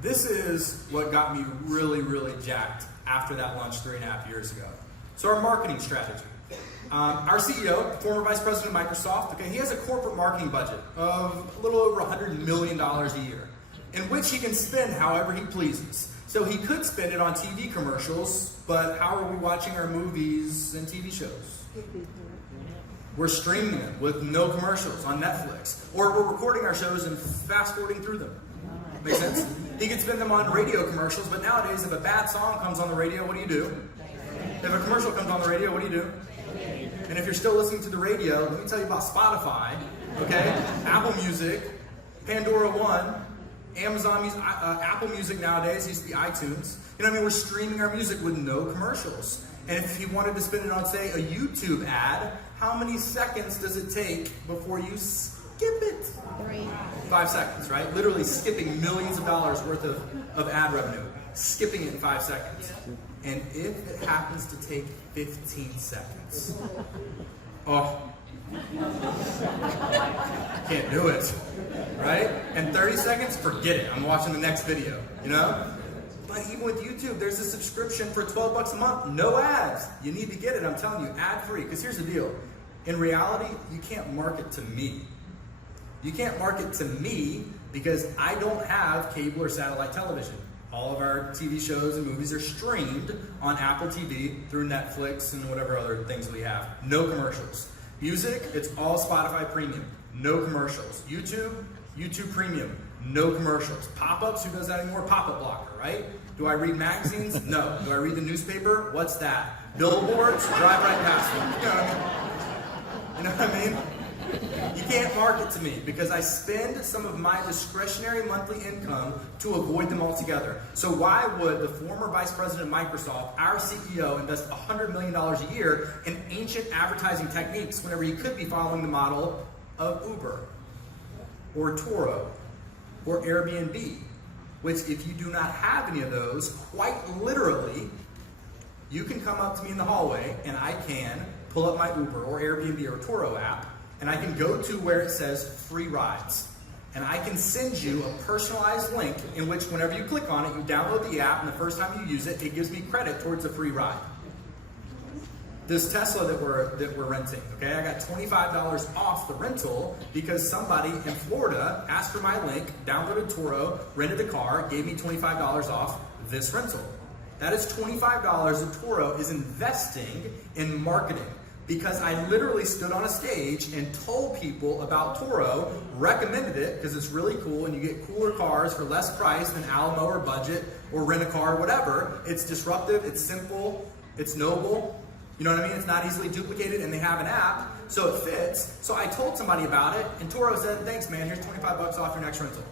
This is what got me really, really jacked after that lunch 3.5 years ago. So our marketing strategy. Our CEO, former vice president of Microsoft, okay, he has a corporate marketing budget of a little over $100 million a year, in which he can spend however he pleases. So he could spend it on TV commercials, but how are we watching our movies and TV shows? We're streaming them with no commercials on Netflix, or we're recording our shows and fast forwarding through them. Make sense? He could spend them on radio commercials, but nowadays if a bad song comes on the radio, what do? If a commercial comes on the radio, what do? And if you're still listening to the radio, let me tell you about Spotify, okay? Apple Music, Pandora One, Amazon Music, Apple Music nowadays used to be iTunes. You know what I mean? We're streaming our music with no commercials. And if he wanted to spend it on, say, a YouTube ad, how many seconds does it take before you skip it? 5 seconds, right? Literally skipping millions of dollars worth of ad revenue. Skipping it in 5 seconds. And if it happens to take 15 seconds, oh, can't do it, right? And 30 seconds, forget it. I'm watching the next video, you know? But even with YouTube, there's a subscription for $12 a month, no ads. You need to get it, I'm telling you, ad-free. Because here's the deal. In reality, you can't market to me. You can't market to me because I don't have cable or satellite television. All of our TV shows and movies are streamed on Apple TV through Netflix and whatever other things we have. No commercials. Music, it's all Spotify Premium. No commercials. YouTube Premium. No commercials. Pop-ups, who does that anymore? Pop-up blocker, right? Do I read magazines? No. Do I read the newspaper? What's that? Billboards? Drive right past them. You know what I mean? You can't market to me because I spend some of my discretionary monthly income to avoid them altogether. So why would the former vice president of Microsoft, our CEO, invest $100 million a year in ancient advertising techniques whenever he could be following the model of Uber or Turo or Airbnb, which if you do not have any of those, quite literally, you can come up to me in the hallway and I can pull up my Uber or Airbnb or Turo app and I can go to where it says free rides. And I can send you a personalized link in which whenever you click on it, you download the app and the first time you use it, it gives me credit towards a free ride. This Tesla that we're renting, okay, I got $25 off the rental because somebody in Florida asked for my link, downloaded Turo, rented a car, gave me $25 off this rental. That is $25 that Turo is investing in marketing. Because I literally stood on a stage and told people about Turo, recommended it because it's really cool and you get cooler cars for less price than Alamo or Budget or rent a car or whatever. It's disruptive, it's simple, it's noble, you know what I mean? It's not easily duplicated and they have an app, so it fits. So I told somebody about it and Turo said, thanks man, here's $25 off your next rental.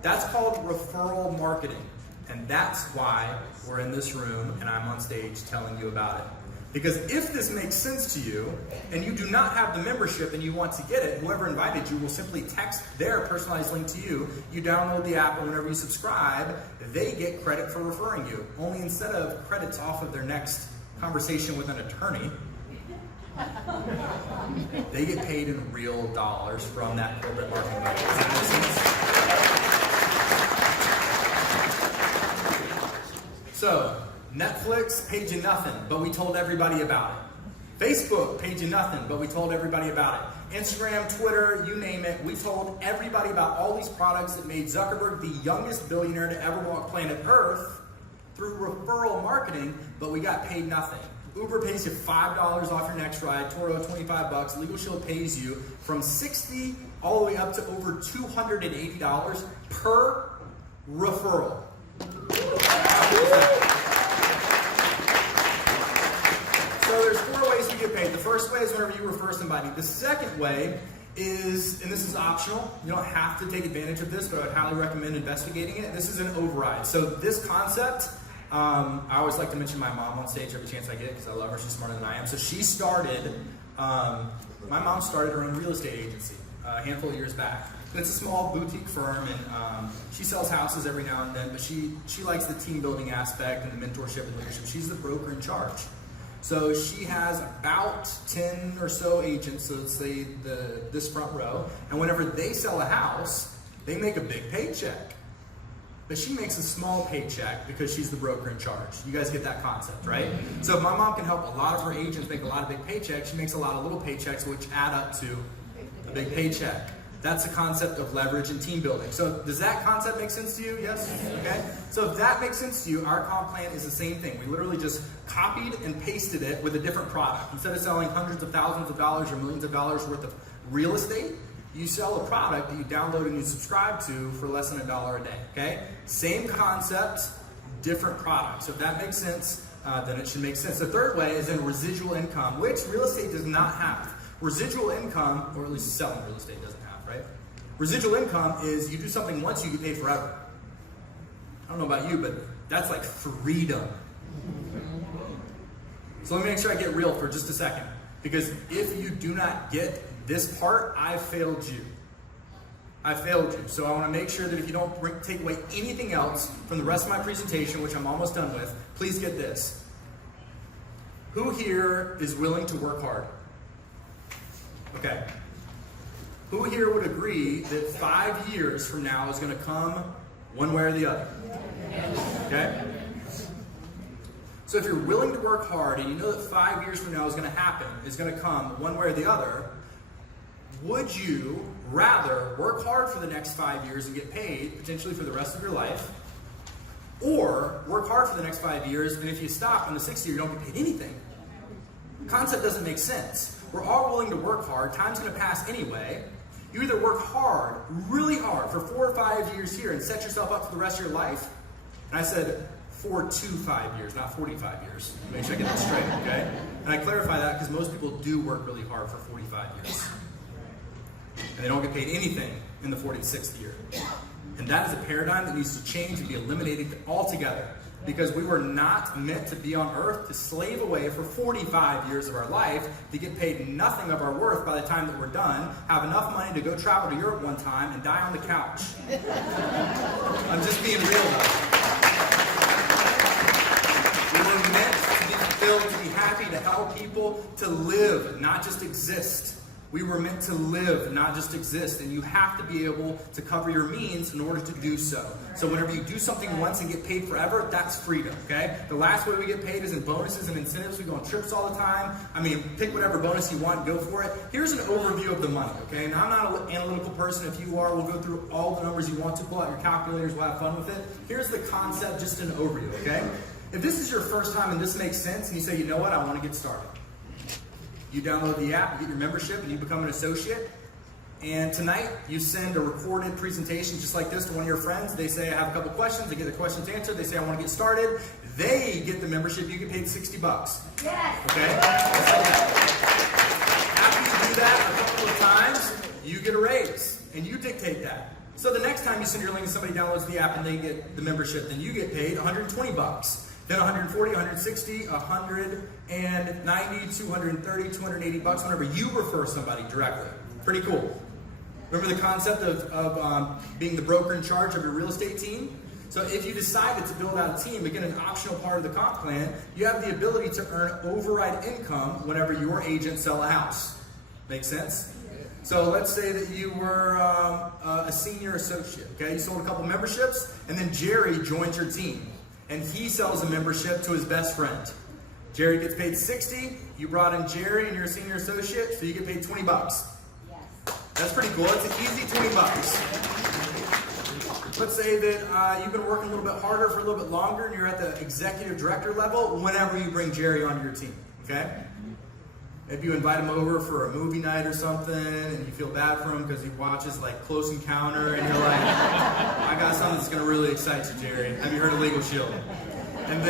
That's called referral marketing. And that's why we're in this room and I'm on stage telling you about it. Because if this makes sense to you, and you do not have the membership and you want to get it, whoever invited you will simply text their personalized link to you. You download the app, and whenever you subscribe, they get credit for referring you. Only instead of credits off of their next conversation with an attorney, they get paid in real dollars from that corporate marketing budget. Does that make sense? So, Netflix paid you nothing, but we told everybody about it. Facebook paid you nothing, but we told everybody about it. Instagram, Twitter, you name it, we told everybody about all these products that made Zuckerberg the youngest billionaire to ever walk planet Earth through referral marketing, but we got paid nothing. Uber pays you $5 off your next ride, Turo $25, LegalShield pays you from $60 all the way up to over $280 per referral. So there's 4 ways to get paid. The first way is whenever you refer somebody. The second way is, and this is optional, you don't have to take advantage of this, but I would highly recommend investigating it. This is an override. So this concept, I always like to mention my mom on stage every chance I get because I love her, she's smarter than I am. So she started, my mom started her own real estate agency a handful of years back. And it's a small boutique firm and she sells houses every now and then, but she likes the team building aspect and the mentorship and leadership. She's the broker in charge. So she has about 10 or so agents, so let's say this front row, and whenever they sell a house, they make a big paycheck. but she makes a small paycheck because she's the broker in charge. You guys get that concept, right? So if my mom can help a lot of her agents make a lot of big paychecks, she makes a lot of little paychecks, which add up to a big paycheck. That's the concept of leverage and team building. So does that concept make sense to you? Yes? Okay. So if that makes sense to you, our comp plan is the same thing. We literally just copied and pasted it with a different product. Instead of selling hundreds of thousands of dollars or millions of dollars worth of real estate, you sell a product that you download and you subscribe to for less than $1 a day. Okay? Same concept, different product. So if that makes sense, then it should make sense. The third way is in residual income, which real estate does not have. Residual income, or at least selling real estate doesn't have, right? Residual income is you do something once, you get paid forever. I don't know about you, but that's like freedom. So let me make sure I get real for just a second. Because if you do not get this part, I failed you. I failed you. So I want to make sure that if you don't take away anything else from the rest of my presentation, which I'm almost done with, please get this. Who here is willing to work hard? Okay. Who here would agree that 5 years from now is going to come one way or the other? Okay? So if you're willing to work hard and you know that 5 years from now is going to happen, is going to come one way or the other, would you rather work hard for the next 5 years and get paid, potentially for the rest of your life, or work hard for the next 5 years and if you stop on the 6th year, you don't get paid anything? The concept doesn't make sense. We're all willing to work hard. Time's going to pass anyway. You either work hard, really hard, for 4 or 5 years here and set yourself up for the rest of your life. And I said 4 to 5 years, not 45 years. Make sure I get that straight, okay? And I clarify that because most people do work really hard for 45 years. And they don't get paid anything in the 46th year. And that is a paradigm that needs to change and be eliminated altogether. Because we were not meant to be on earth to slave away for 45 years of our life to get paid nothing of our worth by the time that we're done, have enough money to go travel to Europe one time and die on the couch. I'm just being real though. We were meant to be fulfilled, to be happy, to help people, to live, not just exist. We were meant to live, not just exist, and you have to be able to cover your means in order to do so. So whenever you do something once and get paid forever, that's freedom, okay? The last way we get paid is in bonuses and incentives. We go on trips all the time. I mean, pick whatever bonus you want, go for it. Here's an overview of the money, okay? Now, I'm not an analytical person. If you are, we'll go through all the numbers you want to. Pull out your calculators, we'll have fun with it. Here's the concept, just an overview, okay? If this is your first time and this makes sense, and you say, you know what, I want to get started. You download the app, you get your membership, and you become an associate. And tonight, you send a recorded presentation just like this to one of your friends. They say, I have a couple questions. They get the questions answered. They say, I want to get started. They get the membership. You get paid $60. Yes. Okay? Just like that. After you do that a couple of times, you get a raise. And you dictate that. So the next time you send your link and somebody downloads the app and they get the membership, then you get paid $120. Then 140, 160, 190, 230, 280 bucks whenever you refer somebody directly. Pretty cool. Remember the concept of being the broker in charge of your real estate team? So if you decided to build out a team, again, an optional part of the comp plan, you have the ability to earn override income whenever your agents sell a house. Make sense? So let's say that you were a senior associate. Okay, you sold a couple memberships, and then Jerry joins your team. And he sells a membership to his best friend. Jerry gets paid $60. You brought in Jerry and you're a senior associate, so you get paid $20. Yes. That's pretty cool. It's an easy $20. Let's say that you've been working a little bit harder for a little bit longer and you're at the executive director level whenever you bring Jerry onto your team. Okay? Maybe you invite him over for a movie night or something and you feel bad for him because he watches like Close Encounter and you're like, I got something that's going to really excite you, Jerry. Have you heard of LegalShield? And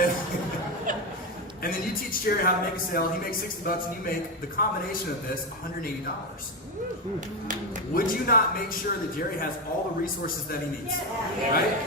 then you teach Jerry how to make a sale. He makes $60 and you make the combination of this $180. Would you not make sure that Jerry has all the resources that he needs? Right? I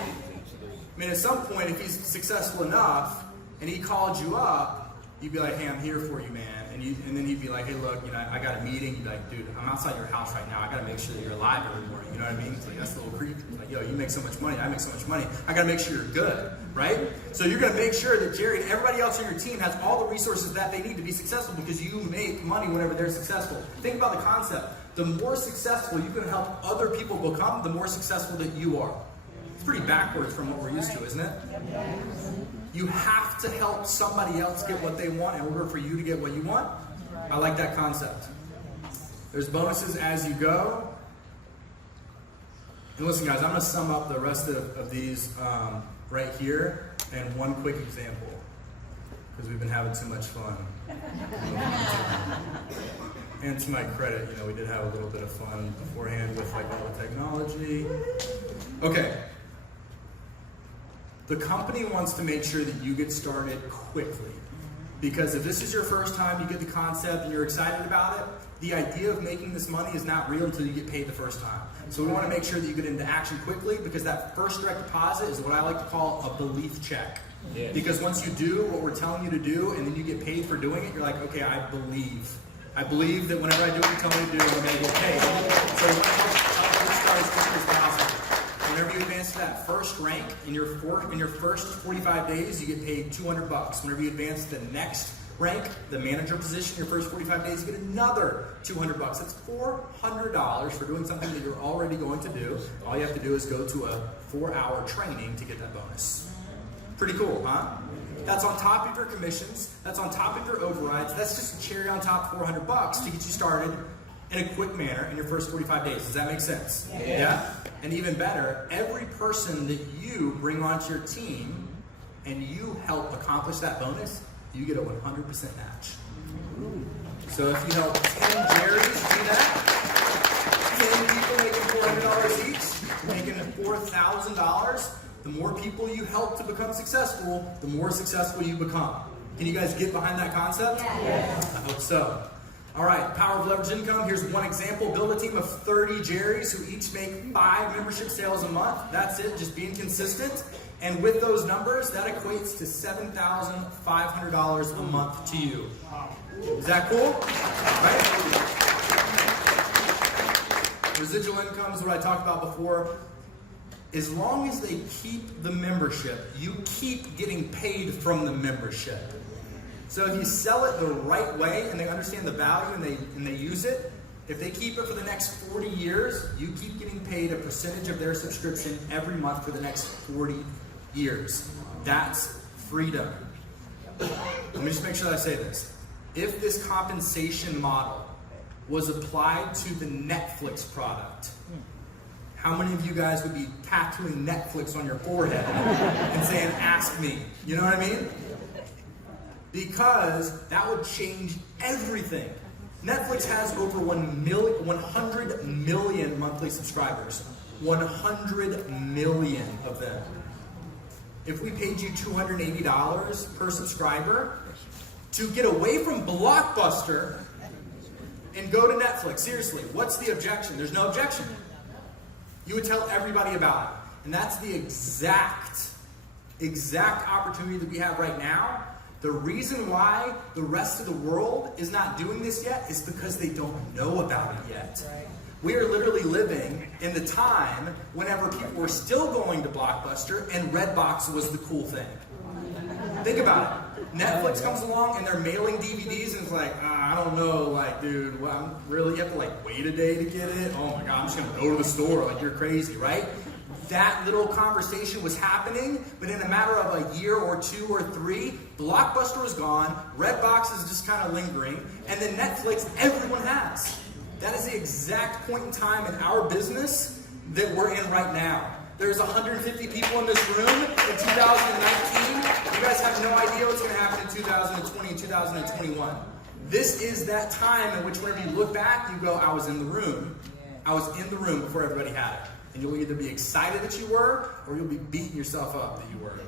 mean, at some point, if he's successful enough and he called you up, you'd be like, hey, I'm here for you, man. And then he'd be like, hey, look, I got a meeting. You'd be like, dude, I'm outside your house right now. I got to make sure that you're alive every morning. You know what I mean? It's like, that's a little creepy. Like, yo, you make so much money. I make so much money. I got to make sure you're good, right? So you're going to make sure that Jerry and everybody else on your team has all the resources that they need to be successful because you make money whenever they're successful. Think about the concept. The more successful you can help other people become, the more successful that you are. It's pretty backwards from what we're used to, isn't it? You have to help somebody else get what they want in order for you to get what you want. I like that concept. There's bonuses as you go. And listen, guys, I'm going to sum up the rest of these right here and one quick example, because we've been having too much fun. And to my credit, you know, we did have a little bit of fun beforehand with like all the technology. Okay. The company wants to make sure that you get started quickly. Because if this is your first time, you get the concept and you're excited about it, the idea of making this money is not real until you get paid the first time. So we want to make sure that you get into action quickly, because that first direct deposit is what I like to call a belief check. Yeah. Because once you do what we're telling you to do and then you get paid for doing it, you're like, okay, I believe. I believe that whenever I do what you tell me to do, I'm going to get paid. So we want to help you start as quickly as possible. Whenever you advance to that first rank, in your first 45 days, you get paid $200. Whenever you advance to the next rank, the manager position, your first 45 days, you get another $200. That's $400 for doing something that you're already going to do. All you have to do is go to a 4-hour training to get that bonus. Pretty cool, huh? That's on top of your commissions. That's on top of your overrides. That's just a cherry on top, $400 to get you started in a quick manner in your first 45 days. Does that make sense? Yeah? And even better, every person that you bring onto your team and you help accomplish that bonus, you get a 100% match. So if you help 10 Jerrys do that, 10 people making $400 each, making $4,000, the more people you help to become successful, the more successful you become. Can you guys get behind that concept? Yeah. I hope so. All right, power of leverage income. Here's one example. Build a team of 30 Jerrys who each make 5 membership sales a month. That's it, just being consistent. And with those numbers, that equates to $7,500 a month to you. Is that cool? Right? Residual income is what I talked about before. As long as they keep the membership, you keep getting paid from the membership. So if you sell it the right way and they understand the value and they use it, if they keep it for the next 40 years, you keep getting paid a percentage of their subscription every month for the next 40 years. That's freedom. Let me just make sure that I say this. If this compensation model was applied to the Netflix product, how many of you guys would be tattooing Netflix on your forehead and saying, ask me? You know what I mean? Because that would change everything. Netflix has over 100 million monthly subscribers. 100 million of them. If we paid you $280 per subscriber to get away from Blockbuster and go to Netflix, seriously, what's the objection? There's no objection. You would tell everybody about it. And that's the exact opportunity that we have right now. The reason why the rest of the world is not doing this yet is because they don't know about it yet. Right. We are literally living in the time whenever people were still going to Blockbuster and Redbox was the cool thing. Think about it. Netflix comes along and they're mailing DVDs and it's like, I don't know, like, dude, well, you have to like wait a day to get it? Oh my God, I'm just gonna go to the store, like you're crazy, right? That little conversation was happening, but in a matter of a year or 2 or 3, Blockbuster was gone, Redbox is just kind of lingering, and then Netflix, everyone has. That is the exact point in time in our business that we're in right now. There's 150 people in this room in 2019. You guys have no idea what's going to happen in 2020 and 2021. This is that time in which whenever you look back, you go, I was in the room. I was in the room before everybody had it. And you'll either be excited that you were, or you'll be beating yourself up that you were.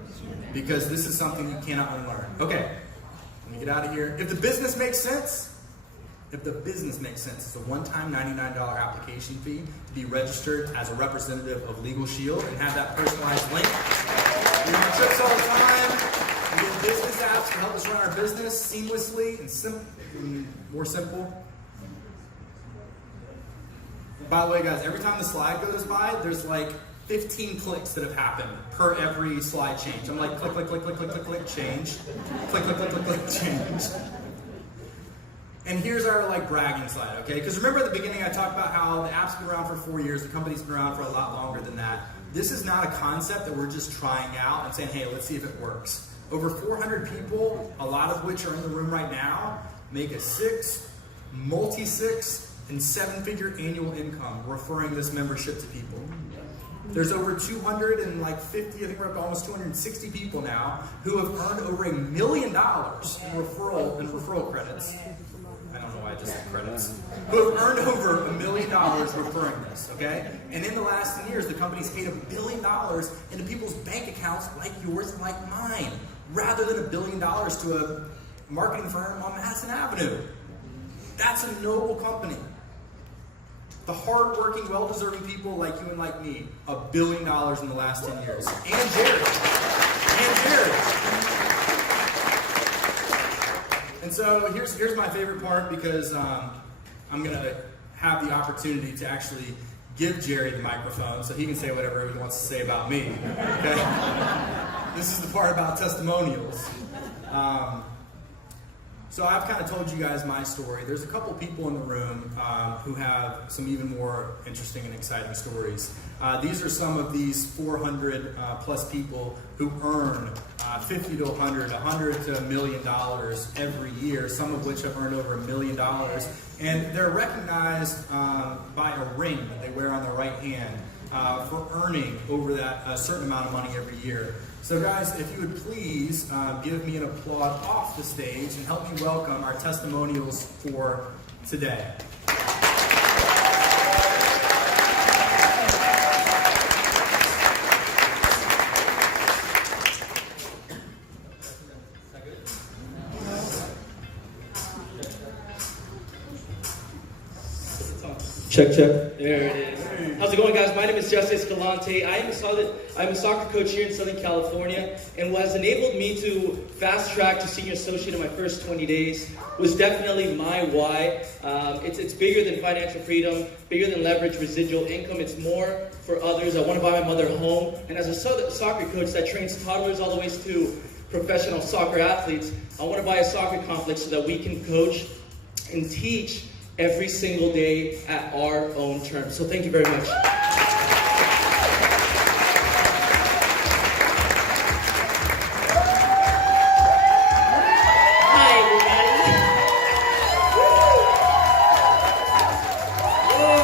Because this is something you cannot unlearn. Okay, let me get out of here. If the business makes sense, it's a one-time $99 application fee to be registered as a representative of LegalShield and have that personalized link. We're on trips all the time. We get business apps to help us run our business seamlessly and more simple. By the way, guys, every time the slide goes by, there's like 15 clicks that have happened per every slide change. I'm like, click, click, click, click, click, click, click, change. Click, click, click, click, click, change. And here's our like bragging slide, okay? Because remember at the beginning I talked about how the app's been around for 4 years, the company's been around for a lot longer than that. This is not a concept that we're just trying out and saying, hey, let's see if it works. Over 400 people, a lot of which are in the room right now, make a 6, multi-6, and 7-figure annual income referring this membership to people. There's over 250, I think we're up to almost 260 people now who have earned over $1 million in referral credits. I don't know why I just said credits. Who have earned over $1 million referring this, okay? And in the last 10 years, the company's paid $1 billion into people's bank accounts like yours and like mine, rather than $1 billion to a marketing firm on Madison Avenue. That's a noble company. The hard-working, well-deserving people like you and like me, $1 billion in the last 10 years. And Jared. And so here's my favorite part, because I'm going to have the opportunity to actually give Jerry the microphone so he can say whatever he wants to say about me. Okay? This is the part about testimonials. So I've kind of told you guys my story. There's a couple people in the room who have some even more interesting and exciting stories. These are some of these 400 plus people who earn 50 to 100, 100 to $1 million every year, some of which have earned over $1 million. And they're recognized by a ring that they wear on their right hand for earning over that a certain amount of money every year. So guys, if you would please give me an applaud off the stage and help me welcome our testimonials for today. Check, check. There it is. How's it going, guys? My name is Justice Galante. I'm a soccer coach here in Southern California, and what has enabled me to fast track to senior associate in my first 20 days was definitely my why. It's bigger than financial freedom, bigger than leverage, residual income. It's more for others. I want to buy my mother a home, and as a soccer coach that trains toddlers all the way to professional soccer athletes, I want to buy a soccer complex so that we can coach and teach every single day at our own terms. So thank you very much. Hi, everybody. Whoa,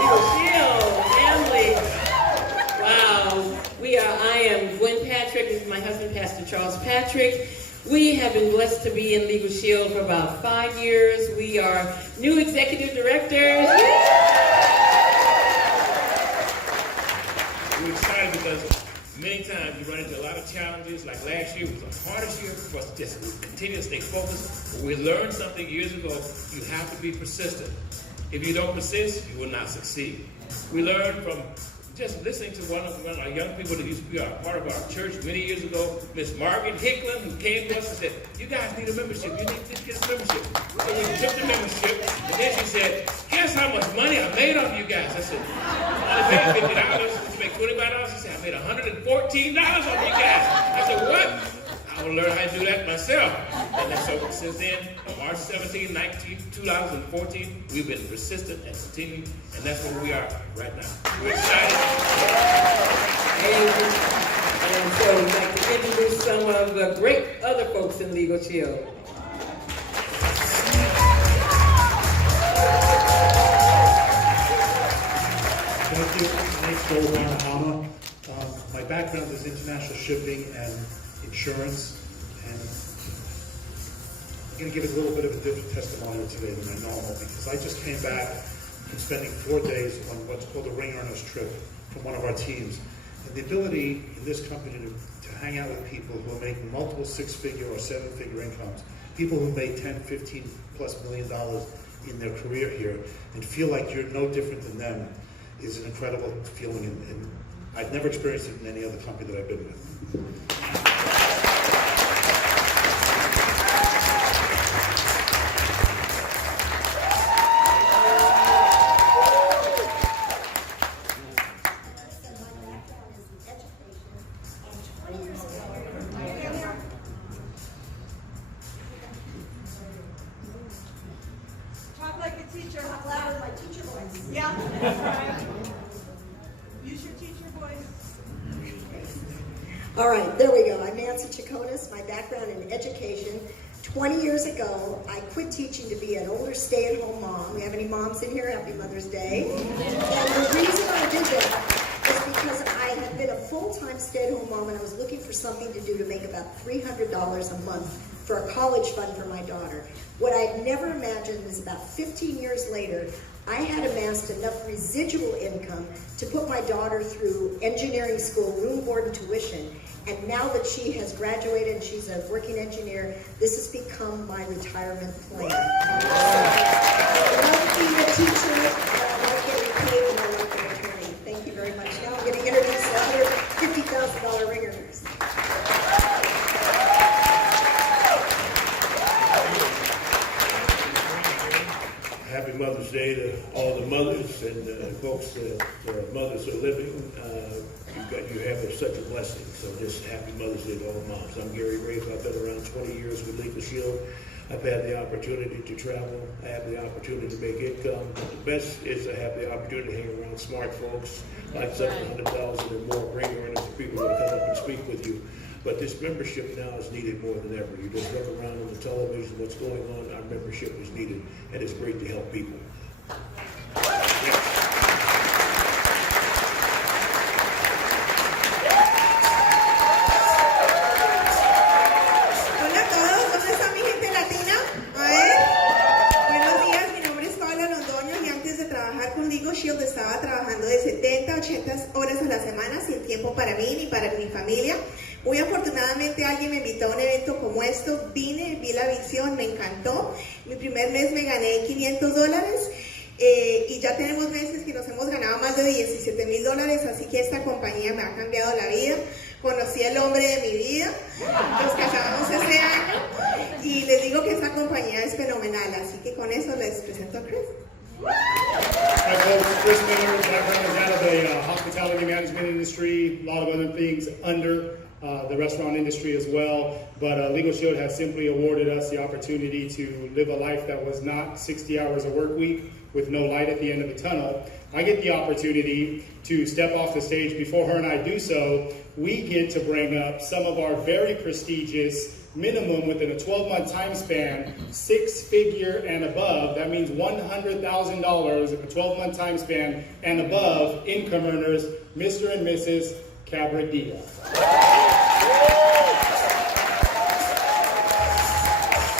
LEGALSHIELD, family. Wow, I am Gwen Patrick. This is my husband, Pastor Charles Patrick. We have been blessed to be in LEGALSHIELD for about 5 years. We are new executive directors. We're excited because many times we run into a lot of challenges. Like last year was the hardest year for us to just continue to stay focused. But we learned something years ago. You have to be persistent. If you don't persist, you will not succeed. We learned from just listening to one of our young people that used to be a part of our church many years ago, Miss Margaret Hickland, who came to us and said, you guys need a membership. You need to get a membership. So we took the membership, and then she said, guess how much money I made off you guys? I said, I made $50. You make $25. She said, I made $114 off you guys. I said, what? I will learn how to do that myself. And so since then, on March 17, 2014, we've been persistent and continuing, and that's where we are right now. We're excited. And so we'd like to introduce some of the great other folks in LEGALSHIELD. Thank you. My name's Joel Marahama. My background is international shipping and insurance, and I'm going to give a little bit of a different testimonial today than my normal, because I just came back from spending 4 days on what's called a ring earners trip from one of our teams. And the ability in this company to hang out with people who are making multiple 6-figure or 7-figure incomes, people who made $10, $15+ million in their career here, and feel like you're no different than them, is an incredible feeling, and I've never experienced it in any other company that I've been with. All right, there we go. I'm Nancy Chaconis, my background in education. 20 years ago, I quit teaching to be an older stay-at-home mom. We have any moms in here? Happy Mother's Day. And the reason I did that is because I had been a full-time stay-at-home mom and I was looking for something to do to make about $300 a month for a college fund for my daughter. What I'd never imagined is about 15 years later, I had amassed enough residual income to put my daughter through engineering school, room, board, and tuition. And now that she has graduated and she's a working engineer, this has become my retirement plan. I love being a teacher, I like getting paid, and I like an attorney. Thank you very much. Now I'm going to introduce the other $50,000 ringers. Happy Mother's Day to all the mothers and folks that mothers are living. You have such a blessing. So just happy Mother's Day to all moms. I'm Gary Rafe. I've been around 20 years with Legal Shield. I've had the opportunity to travel. I have the opportunity to make income. The best is I have the opportunity to hang around smart folks like 700,000 or more brain earners, people that come up and speak with you. But this membership now is needed more than ever. You just look around on the television, what's going on, our membership is needed, and it's great to help people. Hola a todos, ¿dónde está mi gente latina? A ver, buenos días, mi nombre es Paula Londoño y antes de trabajar con Legal Shield estaba trabajando de 70 a 80 horas a la semana sin tiempo para mí ni para mi familia. Muy afortunadamente alguien me invitó a un evento como esto, vine, vi la visión, me encantó. Mi primer mes me gané $500 y ya tenemos meses que nos hemos ganado más de $17,000, así que esta compañía me ha cambiado la vida. Conocí al hombre de mi vida, nos casamos este año y les digo que esta compañía es fenomenal, así que con eso les presento a Chris. Hi folks, Chris Miller, background is out of the hospitality management industry, a lot of other things under the restaurant industry as well, but Legal Shield has simply awarded us the opportunity to live a life that was not 60 hours a work week with no light at the end of the tunnel. I get the opportunity to step off the stage. Before her and I do so, we get to bring up some of our very prestigious minimum within a 12-month time span, 6-figure and above. That means $100,000 in a 12-month time span and above income earners, Mr. and Mrs. Cabradilla.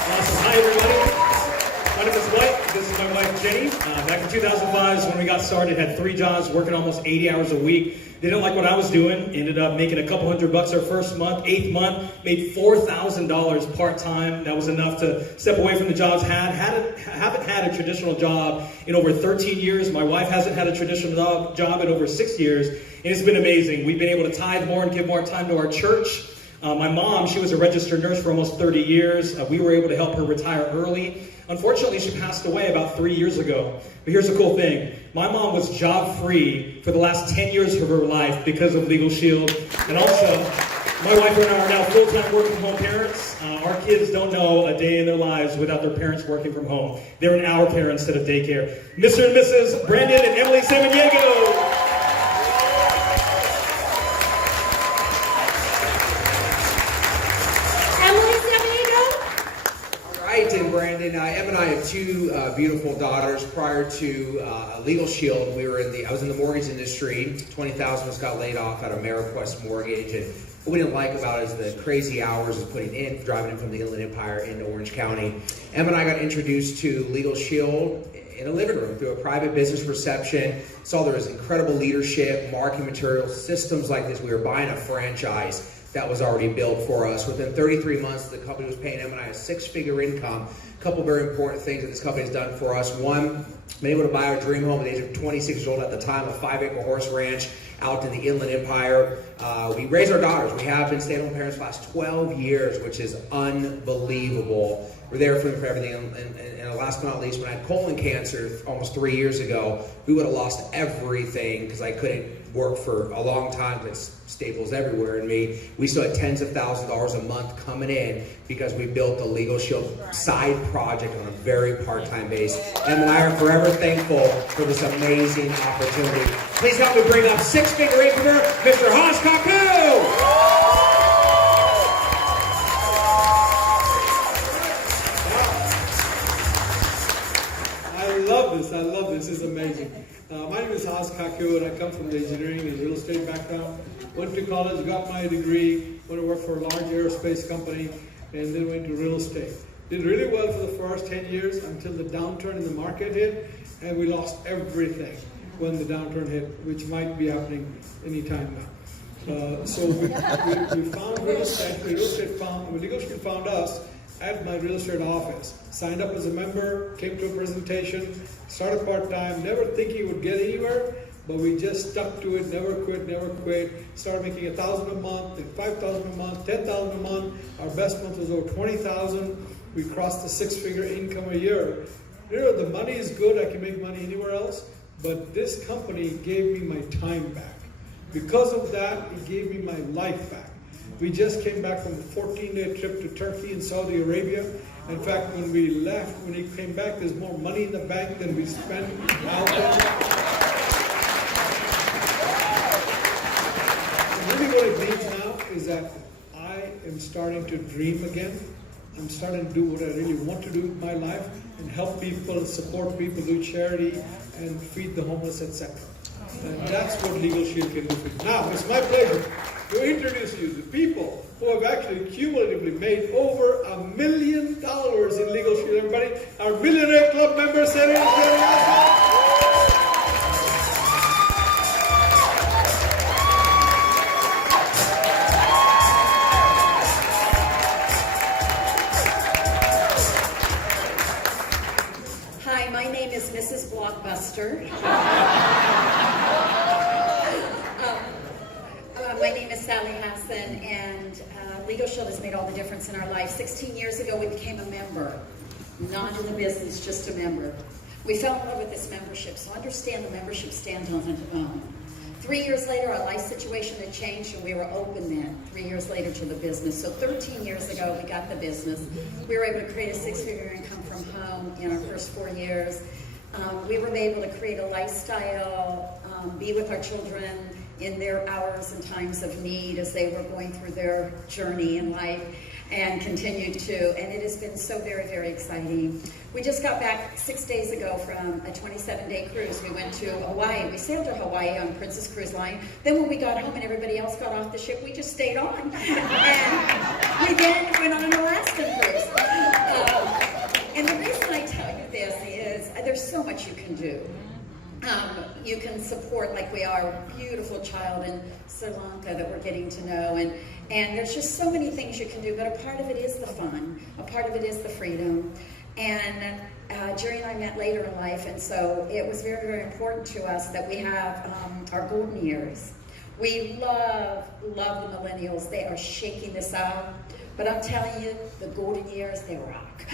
Awesome. Hi, everybody. My name is Mike. This is my wife, Jenny. Back in 2005 is when we got started. Had 3 jobs, working almost 80 hours a week. They didn't like what I was doing. Ended up making a couple $100 our first month. 8th month, made $4,000 part-time. That was enough to step away from the jobs. Haven't had a traditional job in over 13 years. My wife hasn't had a traditional job in over 6 years. And it's been amazing. We've been able to tithe more and give more time to our church. My mom, she was a registered nurse for almost 30 years. We were able to help her retire early. Unfortunately, she passed away about 3 years ago. But here's the cool thing. My mom was job-free for the last 10 years of her life because of Legal Shield. And also, my wife and I are now full-time working-home parents. Our kids don't know a day in their lives without their parents working from home. They're in our care instead of daycare. Mr. and Mrs. Brandon and Emily Samaniego. And Brandon, Em and I have 2 beautiful daughters. Prior to Legal Shield, I was in the mortgage industry. 20,000 of us got laid off out of Ameriquest Mortgage, and what we didn't like about it is the crazy hours of driving in from the Inland Empire into Orange County. Em and I got introduced to Legal Shield in a living room through a private business reception. Saw there was incredible leadership, marketing materials, systems like this. We were buying a franchise that was already built for us. Within 33 months, the company was paying Em and I a 6-figure income. A couple very important things that this company has done for us. One, been able to buy our dream home at the age of 26 years old at the time, a 5-acre horse ranch out in the Inland Empire. We raised our daughters. We have been stay-at-home parents for the last 12 years, which is unbelievable. We're there for them for everything. And last but not least, when I had colon cancer almost 3 years ago, we would have lost everything because I couldn't work for a long time. It's staples everywhere in me. We still had tens of thousands of dollars a month coming in because we built the Legal Shield side project on a very part-time basis. And I are forever thankful for this amazing opportunity. Please help me bring up 6-figure incomer, Mr. Haas Kaku! Hewitt. I come from the engineering and real estate background. Went to college, got my degree, went to work for a large aerospace company, and then went to real estate. Did really well for the first 10 years until the downturn in the market hit, and we lost everything when the downturn hit, which might be happening anytime now. So we found real estate. Legal Shield found us at my real estate office. Signed up as a member, came to a presentation, started part-time, never thinking it would get anywhere, but we just stuck to it, never quit. Started making $1,000 a month, then $5,000 a month, $10,000 a month. Our best month was over $20,000. We crossed the six-figure income a year. You know, the money is good, I can make money anywhere else, but this company gave me my time back. Because of that, it gave me my life back. We just came back from a 14-day trip to Turkey and Saudi Arabia. In fact, when we left, when we came back, there's more money in the bank than we spent out there. And really what it means now is that I am starting to dream again. I'm starting to do what I really want to do with my life and help people, support people, do charity, and feed the homeless, etc. And that's what Legal Shield can do for you. Now, it's my pleasure to introduce you to people who have actually cumulatively made over $1 million in Legal Shield. Everybody, our Millionaire Club members, say Hi, my name is Mrs. Blockbuster. My name is Sally Hassan, and Legal Shield has made all the difference in our life. 16 years ago, we became a member, not in the business, just a member. We fell in love with this membership, so understand the membership stands on its own. 3 years later, our life situation had changed, and we were open then, 3 years later, to the business. So 13 years ago, we got the business. We were able to create a six-figure income from home in our first 4 years. We were able to create a lifestyle, be with our children in their hours and times of need as they were going through their journey in life, and continued to, and it has been so very, very exciting. We just got back 6 days ago from a 27-day cruise. We went to Hawaii. We sailed to Hawaii on Princess Cruise Line. Then when we got home and everybody else got off the ship, we just stayed on. And we then went on an Alaskan cruise. And the reason I tell you this is there's so much you can do. You can support, like we are, a beautiful child in Sri Lanka that we're getting to know, and there's just so many things you can do, but a part of it is the fun, a part of it is the freedom. And Jerry and I met later in life, and so it was very, very important to us that we have our golden years. We love the millennials. They are shaking this out, but I'm telling you, the golden years, they rock.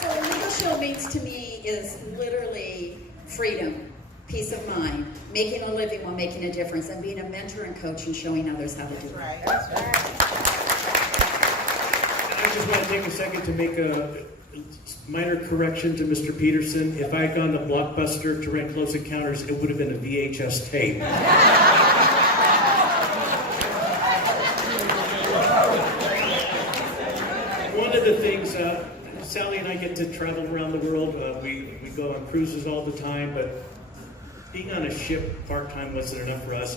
So Legal Shield means to me is literally freedom, peace of mind, making a living while making a difference, and being a mentor and coach and showing others how to do it. That's right. I just want to take a second to make a minor correction to Mr. Peterson. If I had gone to Blockbuster to rent Close Encounters, it would have been a VHS tape. One of the things, Sally and I get to travel around the world. We go on cruises all the time, but being on a ship part-time wasn't enough for us.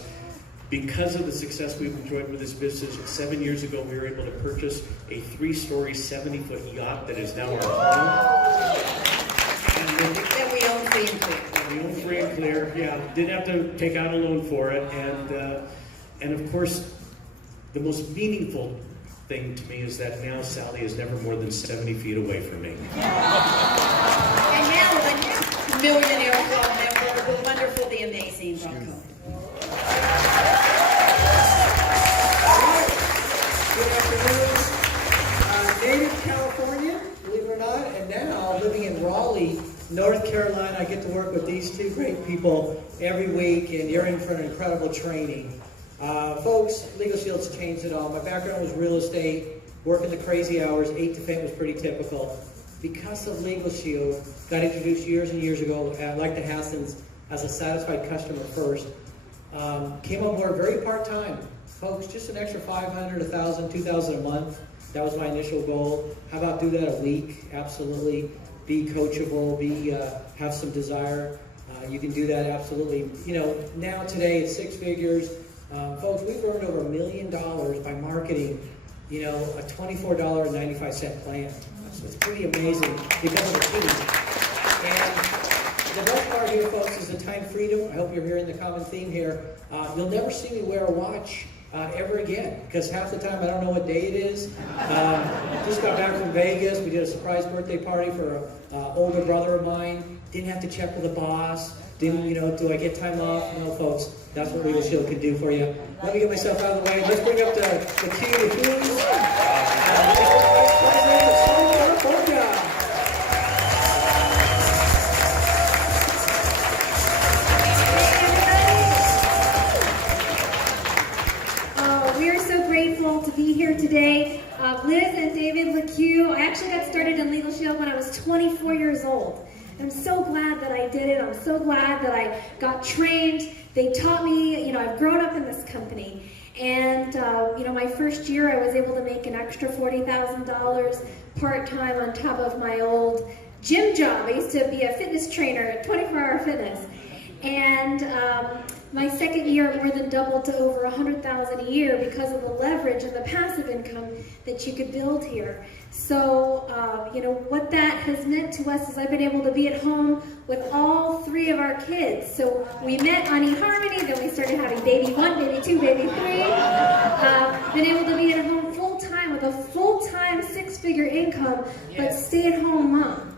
Because of the success we've enjoyed with this business, 7 years ago we were able to purchase a 3-story, 70-foot yacht that is now our home. That we own free and clear. We own free and clear, yeah. Didn't have to take out a loan for it. And of course, the most meaningful thing to me is that now Sally is never more than 70 feet away from me. And now the Millionaire Club member, the wonderful, the amazing Bronco. Good afternoon. Native California, believe it or not, and now living in Raleigh, North Carolina. I get to work with these two great people every week, and you're in for an incredible training. Folks, Legal Shield's changed it all. My background was real estate, working the crazy hours, 8 to 10 was pretty typical. Because of Legal Shield, got introduced years and years ago, like the Hassans, as a satisfied customer first. Came on board very part-time. Folks, just an extra $500, $1,000, $2,000 a month. That was my initial goal. How about do that a week? Absolutely. be coachable, have some desire, you can do that absolutely. You know, now today it's 6 figures. Folks, we've earned over $1 million by marketing, you know, a $24.95 plan. So it's pretty amazing because of the team. And the best part here, folks, is the time freedom. I hope you're hearing the common theme here. You'll never see me wear a watch ever again, because half the time I don't know what day it is. Just got back from Vegas. We did a surprise birthday party for an older brother of mine. Didn't have to check with the boss. Didn't, you know, do I get time off? No, folks. That's what Legal Shield can do for you. Let me get myself out of the way. Let's bring up the queue of who's. Vice President of Southern California. We are so grateful to be here today. Liz and David LeCue, I actually got started in Legal Shield when I was 24 years old. I'm so glad that I did it. I'm so glad that I got trained. They taught me, you know, I've grown up in this company. And, you know, my first year I was able to make an extra $40,000 part-time on top of my old gym job. I used to be a fitness trainer at 24-Hour Fitness. And my second year more than doubled to over $100,000 a year because of the leverage and the passive income that you could build here. So, you know, what that has meant to us is I've been able to be at home with all 3 of our kids. So we met on eHarmony, then we started having baby 1, baby 2, baby 3. Been able to be at home full-time with a full-time 6-figure income, but stay-at-home mom.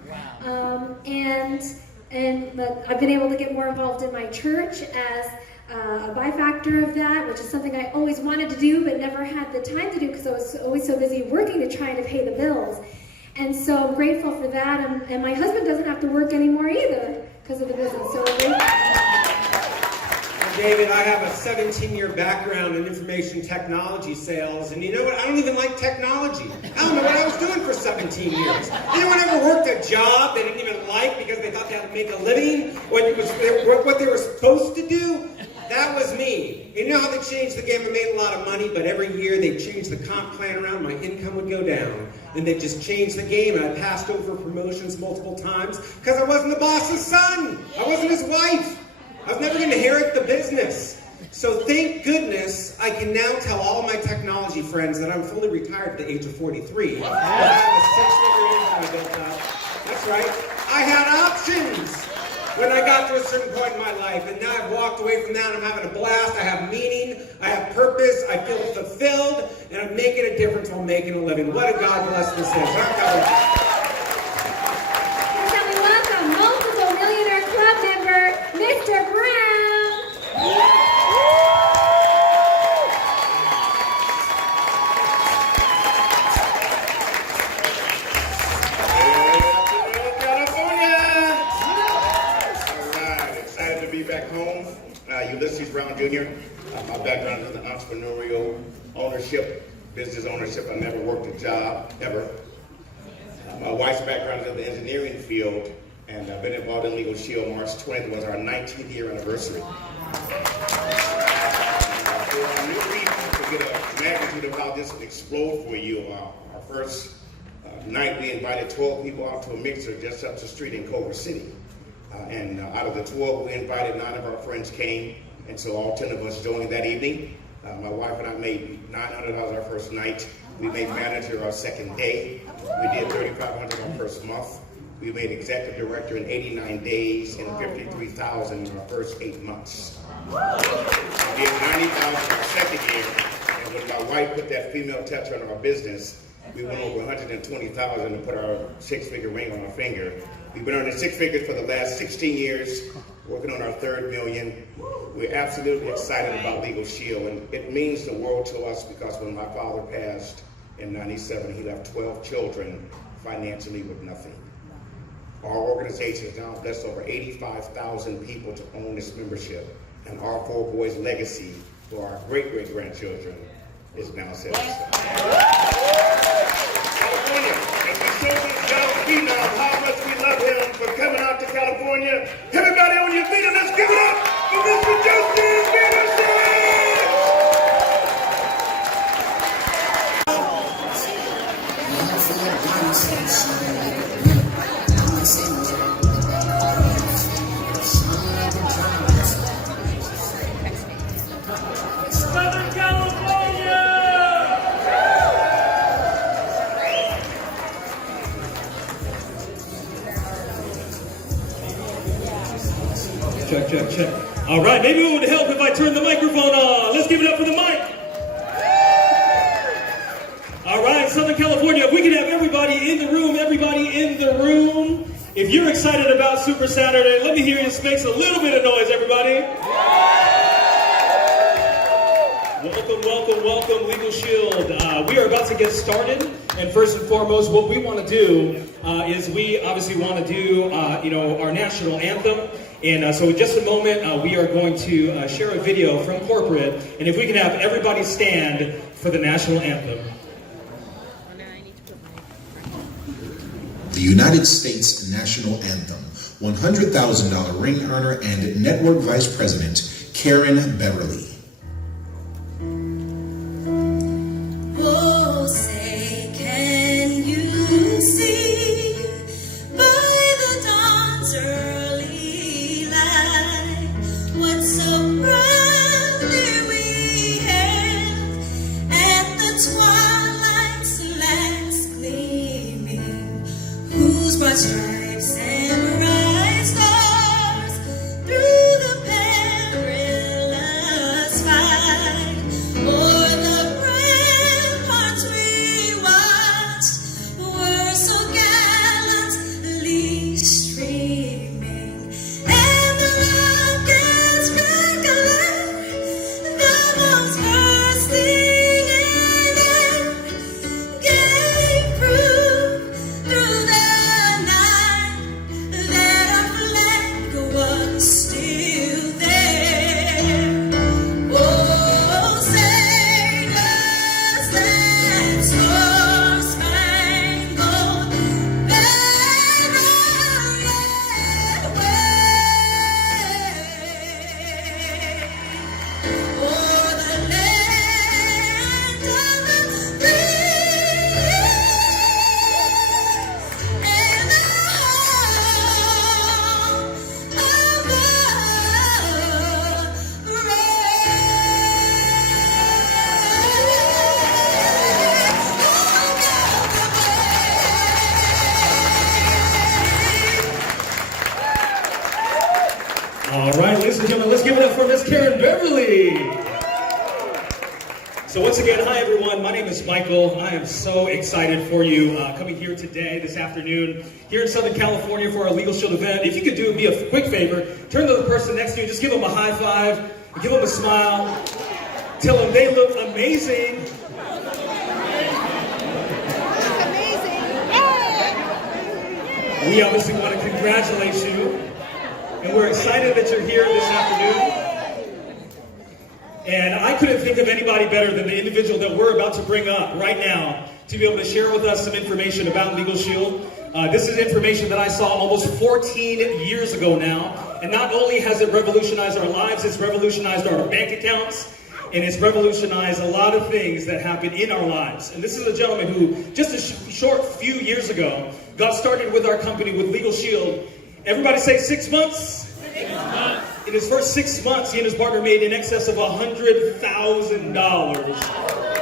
But I've been able to get more involved in my church as a byfactor of that, which is something I always wanted to do but never had the time to do because I was always so busy working to try to pay the bills. And so I'm grateful for that. And my husband doesn't have to work anymore either because of the business. So we're grateful. David, I have a 17-year background in information technology sales, and you know what? I don't even like technology. I don't know what I was doing for 17 years. Anyone ever worked a job they didn't even like because they thought they had to make a living? What they were supposed to do? That was me. You know how they changed the game? I made a lot of money, but every year they changed the comp plan around, my income would go down. And they just changed the game, and I passed over promotions multiple times because I wasn't the boss's son. I wasn't his wife. I was never going to inherit the business. So thank goodness I can now tell all my technology friends that I'm fully retired at the age of 43. I have a 6-figure income I built up. That's right. I had options when I got to a certain point in my life, and now I've walked away from that. I'm having a blast. I have meaning. I have purpose. I feel fulfilled, and I'm making a difference while making a living. What a God bless this is. Mr. Brown. Back home, Ulysses Brown Jr. My background is in entrepreneurial ownership, business ownership. I never worked a job, ever. My wife's background is in the engineering field, and I've been involved in Legal Shield. March 20th was our 19th year anniversary. For a new reason to get a magnitude of how this would explode for you, our first night we invited 12 people out to a mixer just up the street in Culver City. And out of the 12 we invited, 9 of our friends came, and so all 10 of us joined that evening. My wife and I made $900 our first night. We made manager our second day. We did $3,500 our first month. We made executive director in 89 days and $53,000 in our first 8 months. We did $90,000 our second year, and when my wife put that female touch on our business, we went over $120,000 and put our 6-figure ring on our finger. We've been earning 6 figures for the last 16 years, working on our 3rd million. We're absolutely excited about Legal Shield, and it means the world to us because when my father passed in '97, he left 12 children financially with nothing. Our organization has now blessed over 85,000 people to own this membership, and our 4 boys' legacy to our great-great-grandchildren is now set aside. California, and we show this young phenom how much we love him for coming out to California. Everybody on your feet, and let's give it up for Mr. Justin Peterson! check. All right, maybe it would help if I turn the microphone on. Let's give it up for the mic. All right, Southern California, if we can have everybody in the room, If you're excited about Super Saturday, let me hear you make a little bit of noise, everybody. Welcome, Legal Shield. We are about to get started, and first and foremost, what we want to do is we obviously want to do, our national anthem. And so in just a moment, we are going to share a video from corporate, and if we can have everybody stand for the national anthem. The United States National Anthem, $100,000 ring earner and network vice president, Karen Beverly. Oh, say, can you see by the dawn's early light what so proudly we hailed at the twilight's last gleaming, whose broad stripes and bright stars through the perilous fight o'er the ramparts we watched were so gallantly streaming, and the rockets crackling, the bombs bursting in air, gave proof through the night that our flag was still there. Oh, say does that star-spangled banner yet wave o'er the land of the free and the home of the All right, ladies and gentlemen, let's give it up for Miss Karen Beverly. So once again, hi everyone, my name is Michael. I am so excited for you coming here today, this afternoon, here in Southern California for our Legal Shield event. If you could do me a quick favor, turn to the person next to you, just give them a high five, give them a smile, tell them they look amazing. We obviously want to congratulate you, and we're excited that you're here this afternoon. And I couldn't think of anybody better than the individual that we're about to bring up right now to be able to share with us some information about Legal Shield. This is information that I saw almost 14 years ago now. And not only has it revolutionized our lives, it's revolutionized our bank accounts, and it's revolutionized a lot of things that happen in our lives. And this is a gentleman who, just a short few years ago, got started with our company, with Legal Shield. Everybody say 6 months? 6 months. In his first 6 months, he and his partner made in excess of $100,000.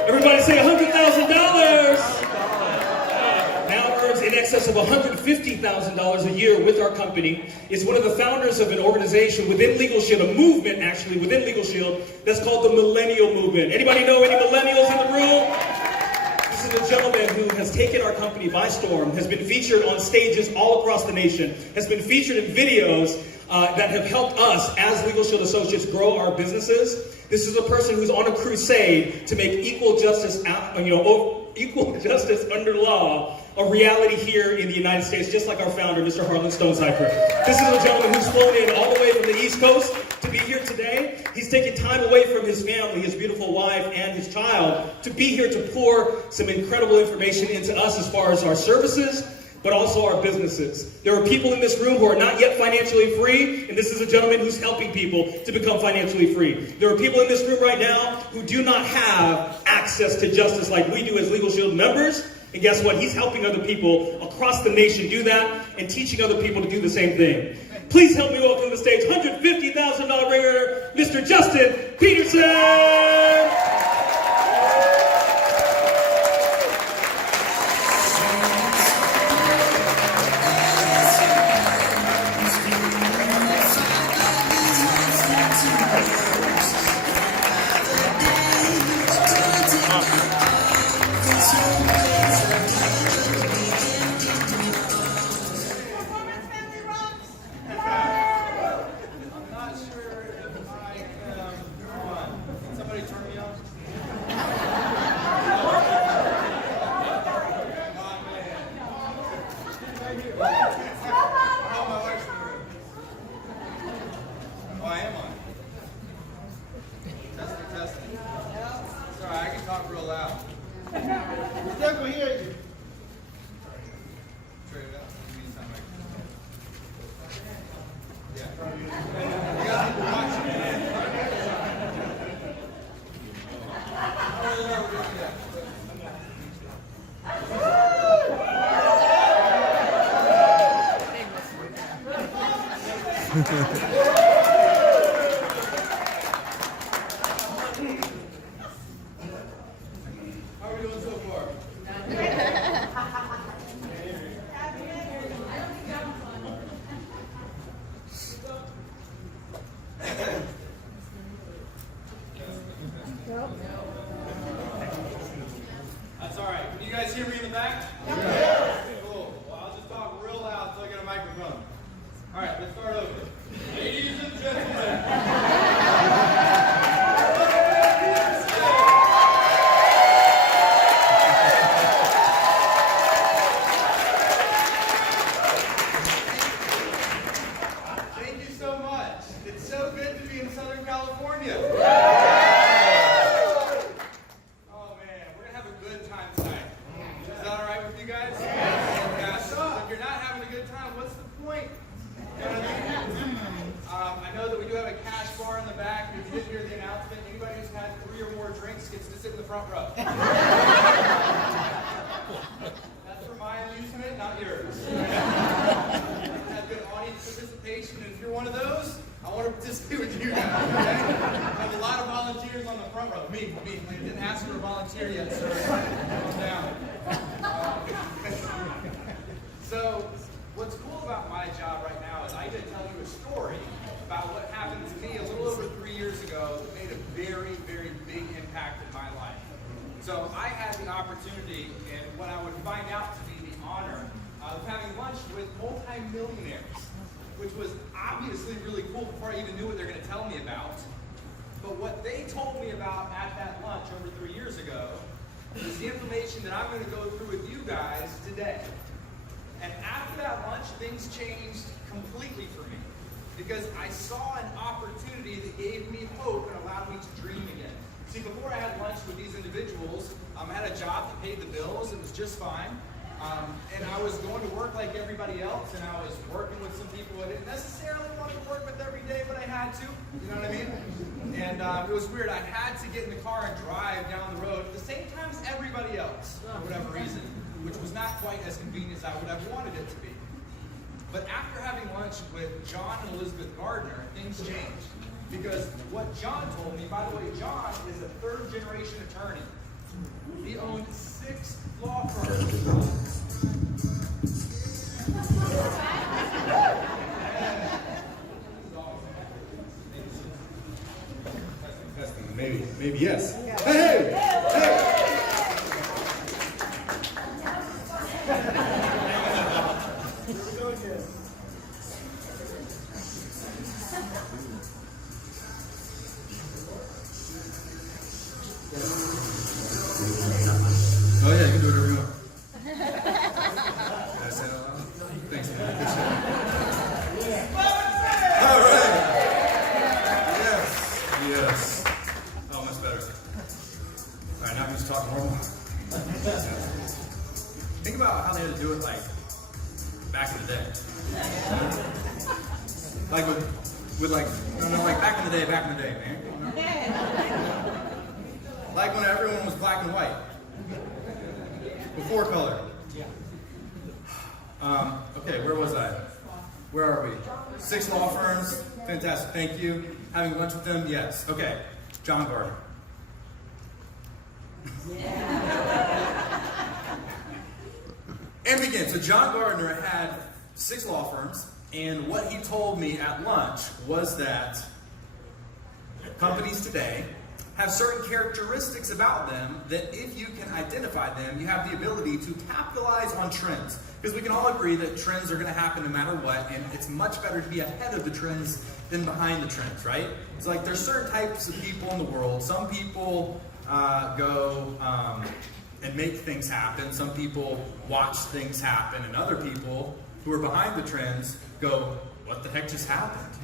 Everybody say $100,000. Now earns in excess of $150,000 a year with our company. Is one of the founders of an organization within Legal Shield, a movement actually within Legal Shield, that's called the Millennial Movement. Anybody know any millennials in the room? This is a gentleman who has taken our company by storm, has been featured on stages all across the nation, has been featured in videos that have helped us as Legal Shield Associates grow our businesses. This is a person who's on a crusade to make equal justice under law a reality here in the United States, just like our founder, Mr. Harlan Stonecipher. This is a gentleman who's flown in all the way from the East Coast to be here today. He's taken time away from his family, his beautiful wife, and his child to be here to pour some incredible information into us as far as our services, but also our businesses. There are people in this room who are not yet financially free, and this is a gentleman who's helping people to become financially free. There are people in this room right now who do not have access to justice like we do as Legal Shield members, and guess what? He's helping other people across the nation do that and teaching other people to do the same thing. Please help me welcome to the stage $150,000 ringer, Mr. Justin Peterson! Chuck will hear you. How are we doing so far? That's all right. Can you guys hear me in the back? Yeah. Cool. Well, I'll just talk real loud so I get a microphone. All right, let's start over. Ladies and gentlemen. Thank you so much. It's so good to be in Southern California. Oh man, we're gonna have a good time tonight. Is that all right with you guys? Yeah. So if you're not having a good time, what's the point? You know what I mean? I know that we do have a cash bar in the back. If you didn't hear the announcement, anybody who's had 3 or more drinks gets to sit in the front row. That's for my amusement, not yours. Have good audience participation, and if you're one of those, I want to participate with you guys. Okay? I have a lot of volunteers on the front row. Me. I didn't ask for a volunteer yet, sir. Calm down. So, what's cool about my job right now is I get to tell you a story about what happened to me a little over 3 years ago that made a very, very big impact in my life. So I had the opportunity and what I would find out to be the honor of having lunch with multi-millionaires, which was obviously really cool before I even knew what they're going to tell me about. But what they told me about at that lunch over 3 years ago is the information that I'm going to go through with you guys today. And after that lunch, things changed completely for me because I saw an opportunity that gave me hope and allowed me to dream again. See, before I had lunch with these individuals, I had a job that paid the bills. It was just fine. And I was going to work like everybody else, and I was working with some people I didn't necessarily want to work with every day, but I had to. You know what I mean? And it was weird. I had to get in the car and drive down the road at the same time as everybody else, for whatever reason, which was not quite as convenient as I would have wanted it to be. But after having lunch with John and Elizabeth Gardner, things changed. Because what John told me, by the way, John is a 3rd-generation attorney. He owned 6 law firms. Maybe yes. Hey! Oh yeah, you can do whatever you want. Did I say that loud? Thanks, man. All right. Yes. Oh, much better. All right, now I can just talk normal. Think about how they had to do it, like, back in the day. Like with like, no, like back in the day, man. Like when everyone was black and white. Before color. Okay, where was I? Where are we? 6 law firms. Fantastic, thank you. Having lunch with them, yes. Okay, John Gardner. And begin. So John Gardner had 6 law firms, and what he told me at lunch was that companies today have certain characteristics about them that if you can identify them, you have the ability to capitalize on trends. Because we can all agree that trends are going to happen no matter what, and it's much better to be ahead of the trends than behind the trends, right? It's like there's certain types of people in the world. Some people go and make things happen. Some people watch things happen, and other people who are behind the trends go, what the heck just happened?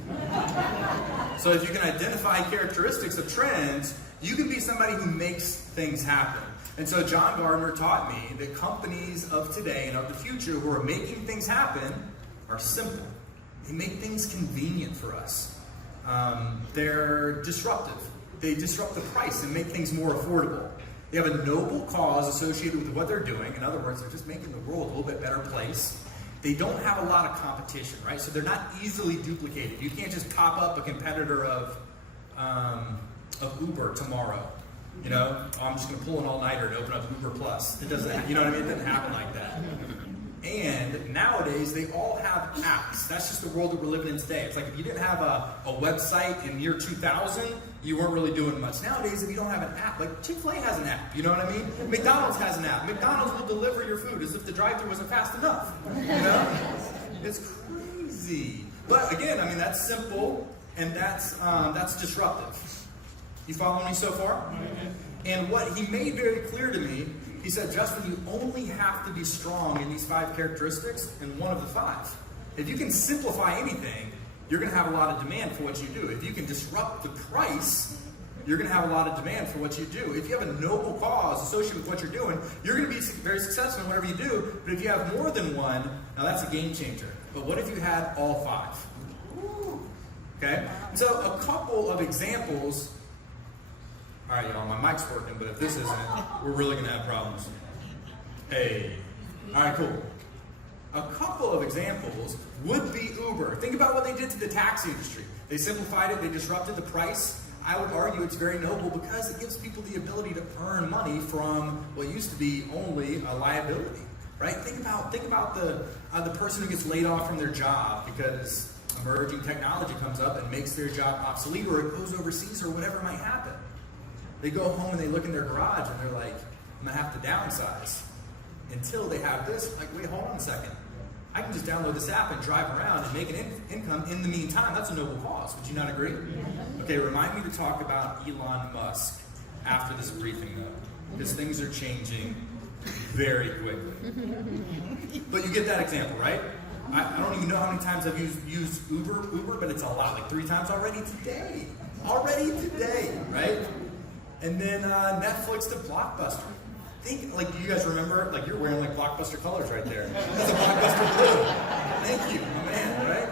So if you can identify characteristics of trends, you can be somebody who makes things happen. And so John Gardner taught me that companies of today and of the future who are making things happen are simple. They make things convenient for us. They're disruptive. They disrupt the price and make things more affordable. They have a noble cause associated with what they're doing. In other words, they're just making the world a little bit better place. They don't have a lot of competition, right? So they're not easily duplicated. You can't just pop up a competitor of Uber tomorrow. You know, I'm just going to pull an all-nighter and open up Uber Plus. It doesn't, you know what I mean? It doesn't happen like that. And nowadays, they all have apps. That's just the world that we're living in today. It's like if you didn't have a website in year 2000, you weren't really doing much. Nowadays, if you don't have an app, like Chick-fil-A has an app, you know what I mean? McDonald's has an app. McDonald's will deliver your food as if the drive-thru wasn't fast enough. You know? It's crazy. But again, I mean, that's simple, and that's disruptive. You following me so far? And what he made very clear to me, he said, Justin, you only have to be strong in these 5 characteristics in one of the 5. If you can simplify anything, you're going to have a lot of demand for what you do. If you can disrupt the price, you're going to have a lot of demand for what you do. If you have a noble cause associated with what you're doing, you're going to be very successful in whatever you do. But if you have more than one, now that's a game changer. But what if you had all 5? Okay? So a couple of examples. All right, y'all, my mic's working, but if this isn't, we're really going to have problems. Hey. All right, cool. A couple of examples would be Uber. Think about what they did to the taxi industry. They simplified it. They disrupted the price. I would argue it's very noble because it gives people the ability to earn money from what used to be only a liability, right? Think about the person who gets laid off from their job because emerging technology comes up and makes their job obsolete, or it goes overseas, or whatever might happen. They go home and they look in their garage and they're like, I'm going to have to downsize. Until they have this, like, wait, hold on a second. I can just download this app and drive around and make an income in the meantime. That's a noble cause. Would you not agree? Okay, remind me to talk about Elon Musk after this briefing, though, because things are changing very quickly. But you get that example, right? I don't even know how many times I've used Uber, but it's a lot, like 3 times already today. Already today, right? And then Netflix to Blockbuster. Think, like, do you guys remember? Like, you're wearing like Blockbuster colors right there. That's a Blockbuster blue. Thank you, my man, right?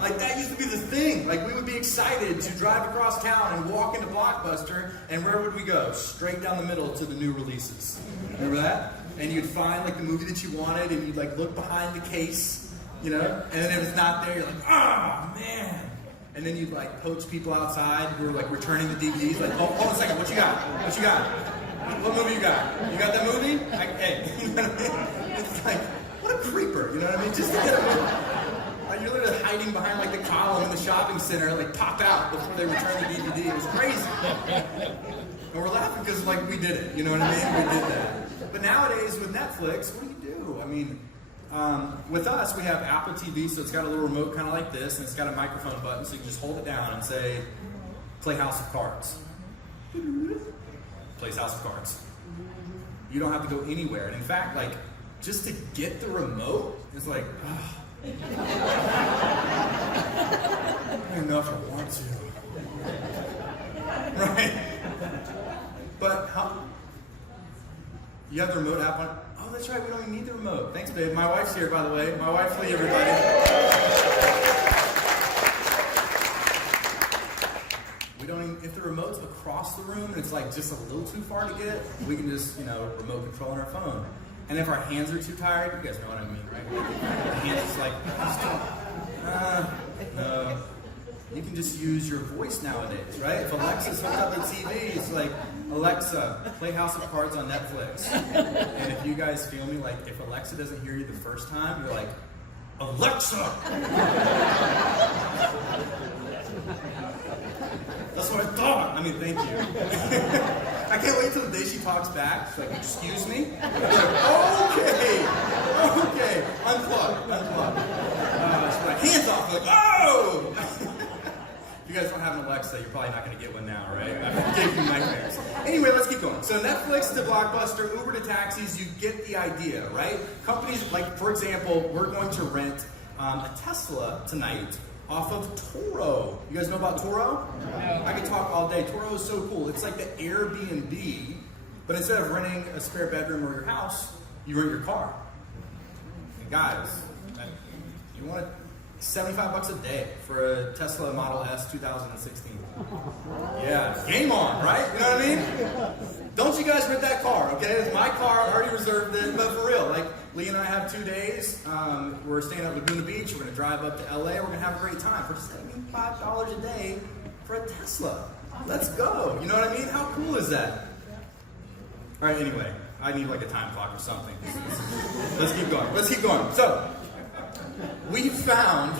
Like, that used to be the thing. Like, we would be excited to drive across town and walk into Blockbuster, and where would we go? Straight down the middle to the new releases. Remember that? And you'd find like the movie that you wanted, and you'd like look behind the case, you know? And then if it's not there, you're like, oh man. And then you'd like poach people outside who were like returning the DVDs. Like, hold on a second, what you got? What you got? What movie you got? You got that movie? Hey, you know what I mean? It's like, what a creeper, you know what I mean? Just to get a movie. Like, you're literally hiding behind like the column in the shopping center, like pop out before they return the DVD. It was crazy. And we're laughing because like we did it, you know what I mean? We did that. But nowadays with Netflix, what do you do? I mean, with us, we have Apple TV, so it's got a little remote kind of like this, and it's got a microphone button, so you can just hold it down and say, play House of Cards. Plays House of Cards. You don't have to go anywhere. And in fact, like, just to get the remote, it's like, oh. I don't know if I want to. Right? But how? You have the remote app on? Oh, that's right, we don't even need the remote. Thanks, babe. My wife's here, by the way. My wife, Lee, everybody. We don't even, if the remote's across the room and it's like just a little too far to get, we can just, remote control on our phone. And if our hands are too tired, you guys know what I mean, right? The hands is like, no. You can just use your voice nowadays, right? If Alexa's hooked up to TV, it's like, Alexa, play House of Cards on Netflix. And if you guys feel me, like, if Alexa doesn't hear you the first time, you're like, Alexa! That's what I thought. I mean, thank you. I can't wait till the day she talks back. She's like, excuse me? I'm like, okay, unplug. She's like, hands off. I'm like, oh! If you guys don't have an Alexa, you're probably not going to get one now, right? I gave you nightmares. Anyway, let's keep going. So Netflix to Blockbuster, Uber to taxis, you get the idea, right? Companies, like, for example, we're going to rent a Tesla tonight off of Turo. You guys know about Turo? No. I could talk all day. Turo is so cool. It's like the Airbnb, But instead of renting a spare bedroom or your house, you rent your car. And guys, you want $75 a day for a Tesla Model S 2016. Yeah, game on, right? You know what I mean? Don't you guys rent that car, okay? It's my car, I already reserved it, but for real, like, Lee and I have 2 days. We're staying at Laguna Beach. We're going to drive up to LA. We're going to have a great time for just $75 a day for a Tesla. Let's go. You know what I mean? How cool is that? All right, anyway, I need like a time clock or something. Let's keep going. Let's keep going. So, we've found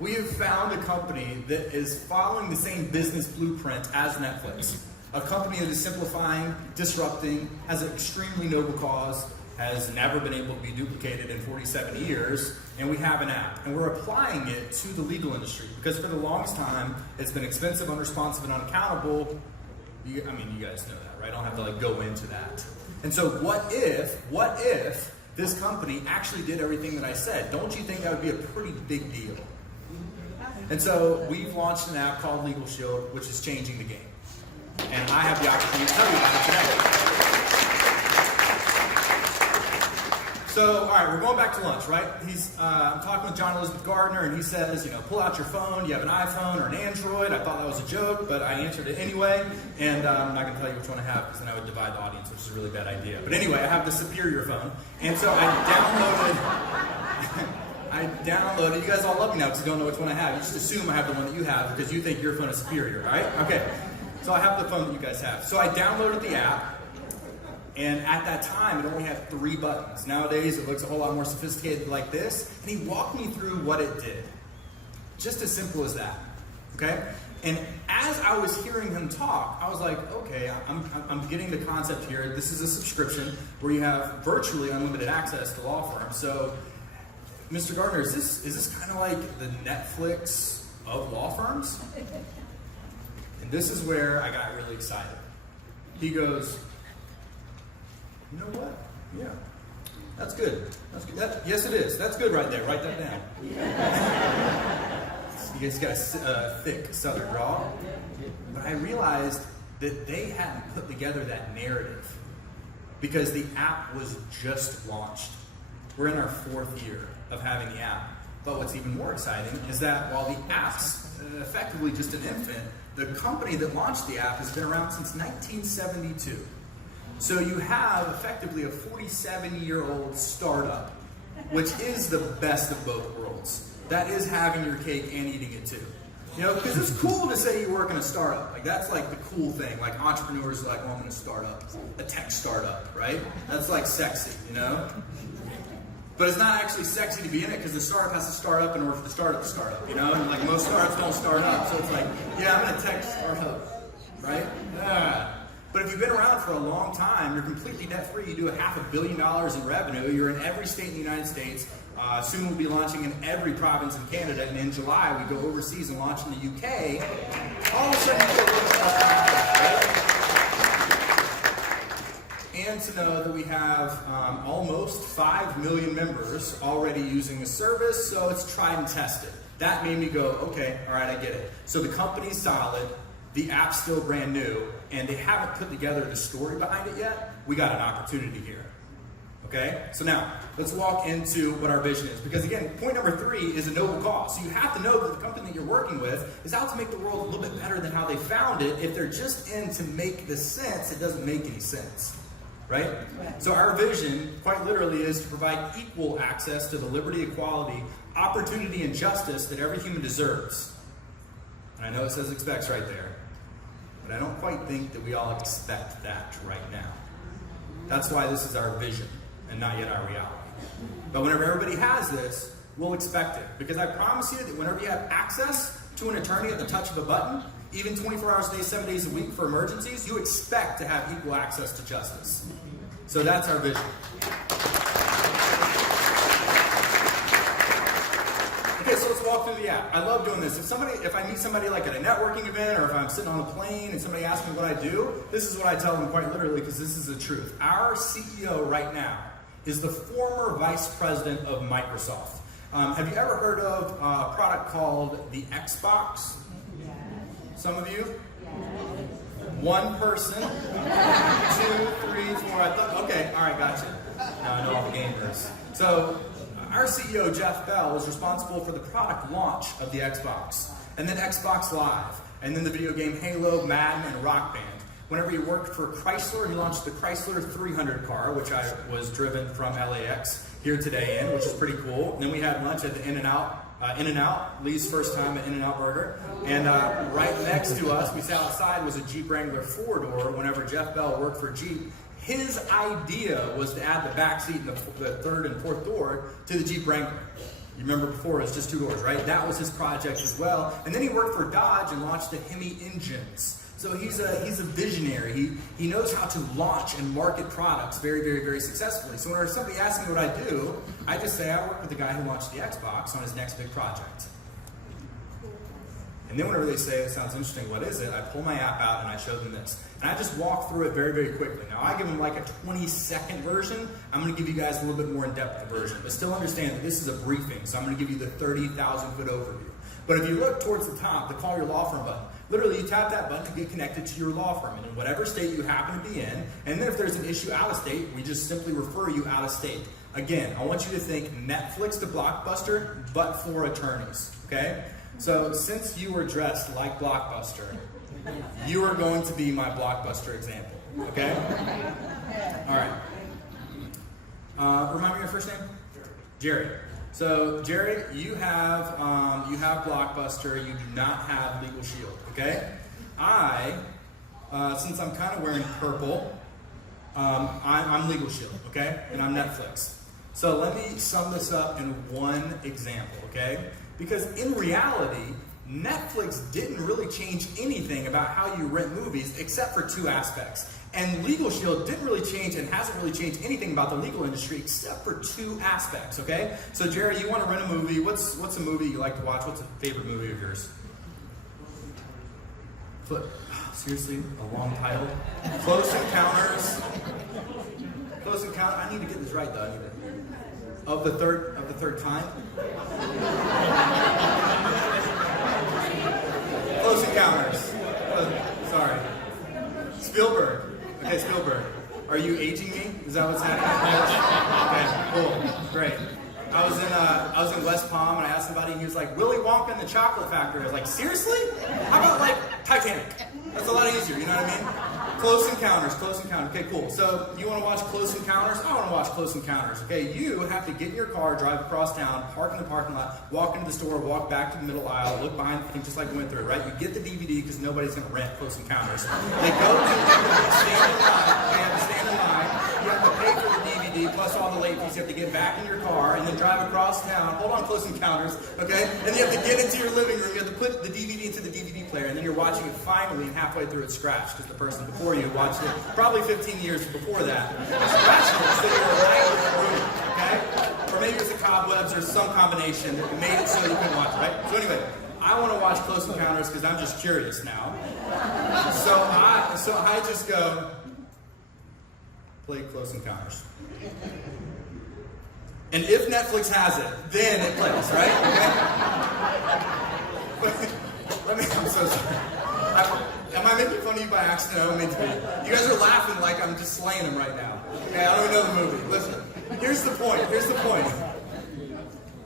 a company that is following the same business blueprint as Netflix. A company that is simplifying, disrupting, has an extremely noble cause, has never been able to be duplicated in 47 years, and we have an app. And we're applying it to the legal industry because for the longest time, it's been expensive, unresponsive, and unaccountable. You guys know that, right? I don't have to like go into that. And so what if this company actually did everything that I said? Don't you think that would be a pretty big deal? And so we've launched an app called LegalShield, which is changing the game. And I have the opportunity to tell you about it today. So, all right, we're going back to lunch, right? I'm talking with John Elizabeth Gardner, and he says, pull out your phone. You have an iPhone or an Android. I thought that was a joke, but I answered it anyway. And I'm not going to tell you which one I have because then I would divide the audience, which is a really bad idea. But anyway, I have the superior phone. And so I downloaded, you guys all love me now because you don't know which one I have. You just assume I have the one that you have because you think your phone is superior, right? Okay, so I have the phone that you guys have. So I downloaded the app. And at that time, it only had 3 buttons. Nowadays, it looks a whole lot more sophisticated like this. And he walked me through what it did. Just as simple as that, okay? And as I was hearing him talk, I was like, okay, I'm getting the concept here. This is a subscription where you have virtually unlimited access to law firms. So, Mr. Gardner, is this kind of like the Netflix of law firms? And this is where I got really excited. He goes, you know what? Yeah. That's good. That's good. Yes, it is. That's good right there. Write that down. You guys got a thick southern drawl. But I realized that they hadn't put together that narrative because the app was just launched. We're in our 4th year of having the app. But what's even more exciting is that while the app's effectively just an infant, the company that launched the app has been around since 1972. So you have effectively a 47-year-old startup, which is the best of both worlds. That is having your cake and eating it too. Because it's cool to say you work in a startup. Like that's like the cool thing. Like entrepreneurs are like, well, I'm going to start up a tech startup, right? That's like sexy, But it's not actually sexy to be in it because the startup has to start up in order for the startup to start up, And like most startups don't start up. So it's like, yeah, I'm in a tech startup, right? Yeah. But if you've been around for a long time, you're completely debt-free. You do $500 million in revenue. You're in every state in the United States. Soon we'll be launching in every province in Canada. And in July, we go overseas and launch in the UK. All of a sudden, you get a little right? And to know that we have almost 5 million members already using the service. So it's tried and tested. That made me go, okay, all right, I get it. So the company's solid. The app's still brand new, and they haven't put together the story behind it yet. We got an opportunity here. Okay? So now, let's walk into what our vision is. Because again, point number 3 is a noble cause. So you have to know that the company that you're working with is out to make the world a little bit better than how they found it. If they're just in to make the sense, it doesn't make any sense. Right? So our vision, quite literally, is to provide equal access to the liberty, equality, opportunity, and justice that every human deserves. And I know it says expects right there. But I don't quite think that we all expect that right now. That's why this is our vision and not yet our reality. But whenever everybody has this, we'll expect it. Because I promise you that whenever you have access to an attorney at the touch of a button, even 24 hours a day, 7 days a week for emergencies, you expect to have equal access to justice. So that's our vision. Okay, so let's walk through the app. I love doing this. If I meet somebody like at a networking event or if I'm sitting on a plane and somebody asks me what I do, this is what I tell them quite literally because this is the truth. Our CEO right now is the former vice president of Microsoft. Have you ever heard of a product called the Xbox? Some of you? One person. 2, 3, 4. I thought, okay, all right, gotcha. Now I know all the gamers. So our CEO, Jeff Bell, was responsible for the product launch of the Xbox, and then Xbox Live, and then the video game Halo, Madden, and Rock Band. Whenever he worked for Chrysler, he launched the Chrysler 300 car, which I was driven from LAX here today in, which is pretty cool. And then we had lunch at the In-N-Out, Lee's first time at In-N-Out Burger. And right next to us, we sat outside, was a Jeep Wrangler 4-door. Whenever Jeff Bell worked for Jeep, his idea was to add the back seat and the third and fourth door to the Jeep Wrangler. You remember before, it was just 2 doors, right? That was his project as well. And then he worked for Dodge and launched the Hemi engines. So he's a visionary. He knows how to launch and market products very, very, very successfully. So whenever somebody asks me what I do, I just say I work with the guy who launched the Xbox on his next big project. And then whenever they say, it sounds interesting, what is it? I pull my app out and I show them this. And I just walk through it very, very quickly. Now I give them like a 20-second version. I'm going to give you guys a little bit more in-depth version. But still understand that this is a briefing, so I'm going to give you the 30,000-foot overview. But if you look towards the top, the Call Your Law Firm button, literally you tap that button to get connected to your law firm and in whatever state you happen to be in. And then if there's an issue out of state, we just simply refer you out of state. Again, I want you to think Netflix to Blockbuster, but for attorneys, okay? So since you were dressed like Blockbuster, you are going to be my Blockbuster example, okay? All right. Remind me your first name? Jerry. So Jerry, you have Blockbuster. You do not have Legal Shield, okay? Since I'm kind of wearing purple, I'm Legal Shield, okay? And I'm Netflix. So let me sum this up in one example, okay? Because in reality, Netflix didn't really change anything about how you rent movies except for 2 aspects. And Legal Shield didn't really change and hasn't really changed anything about the legal industry except for 2 aspects, okay? So Jerry, you want to rent a movie. What's a movie you like to watch? What's a favorite movie of yours? Seriously, a long title. Close Encounters. Close Encounters. I need to get this right though. Of the third kind. Close Encounters. Sorry. Spielberg. Okay, Spielberg. Are you aging me? Is that what's happening? Okay, cool, great. I was in West Palm and I asked somebody and he was like, Willy Wonka and the Chocolate Factory. I was like, seriously? How about like Titanic? That's a lot easier, you know what I mean? Close Encounters. Okay, cool. So you want to watch Close Encounters? I want to watch Close Encounters. Okay, you have to get in your car, drive across town, park in the parking lot, walk into the store, walk back to the middle aisle, look behind the thing just like we went through, right? You get the DVD because nobody's going to rent Close Encounters. They go to stand in line. They have to stand in line. You have to pay for the DVD plus all the late fees. You have to get back in your car and then drive across town. Hold on, Close Encounters, okay? And you have to get into your living room. You have to put the DVD into the DVD player, and then you're watching it finally, and halfway through it's scratched because the person before you watched it probably 15 years before that. Scratched it, so you're right in the room, okay? Or maybe it's the cobwebs or some combination that made it so you couldn't watch it, right? So anyway, I want to watch Close Encounters because I'm just curious now. So I just go, play Close Encounters. And if Netflix has it, then it plays, right? Okay? I'm so sorry. Am I making fun of you by accident? I don't mean to be. You guys are laughing like I'm just slaying them right now. Okay, I don't even know the movie. Listen, here's the point.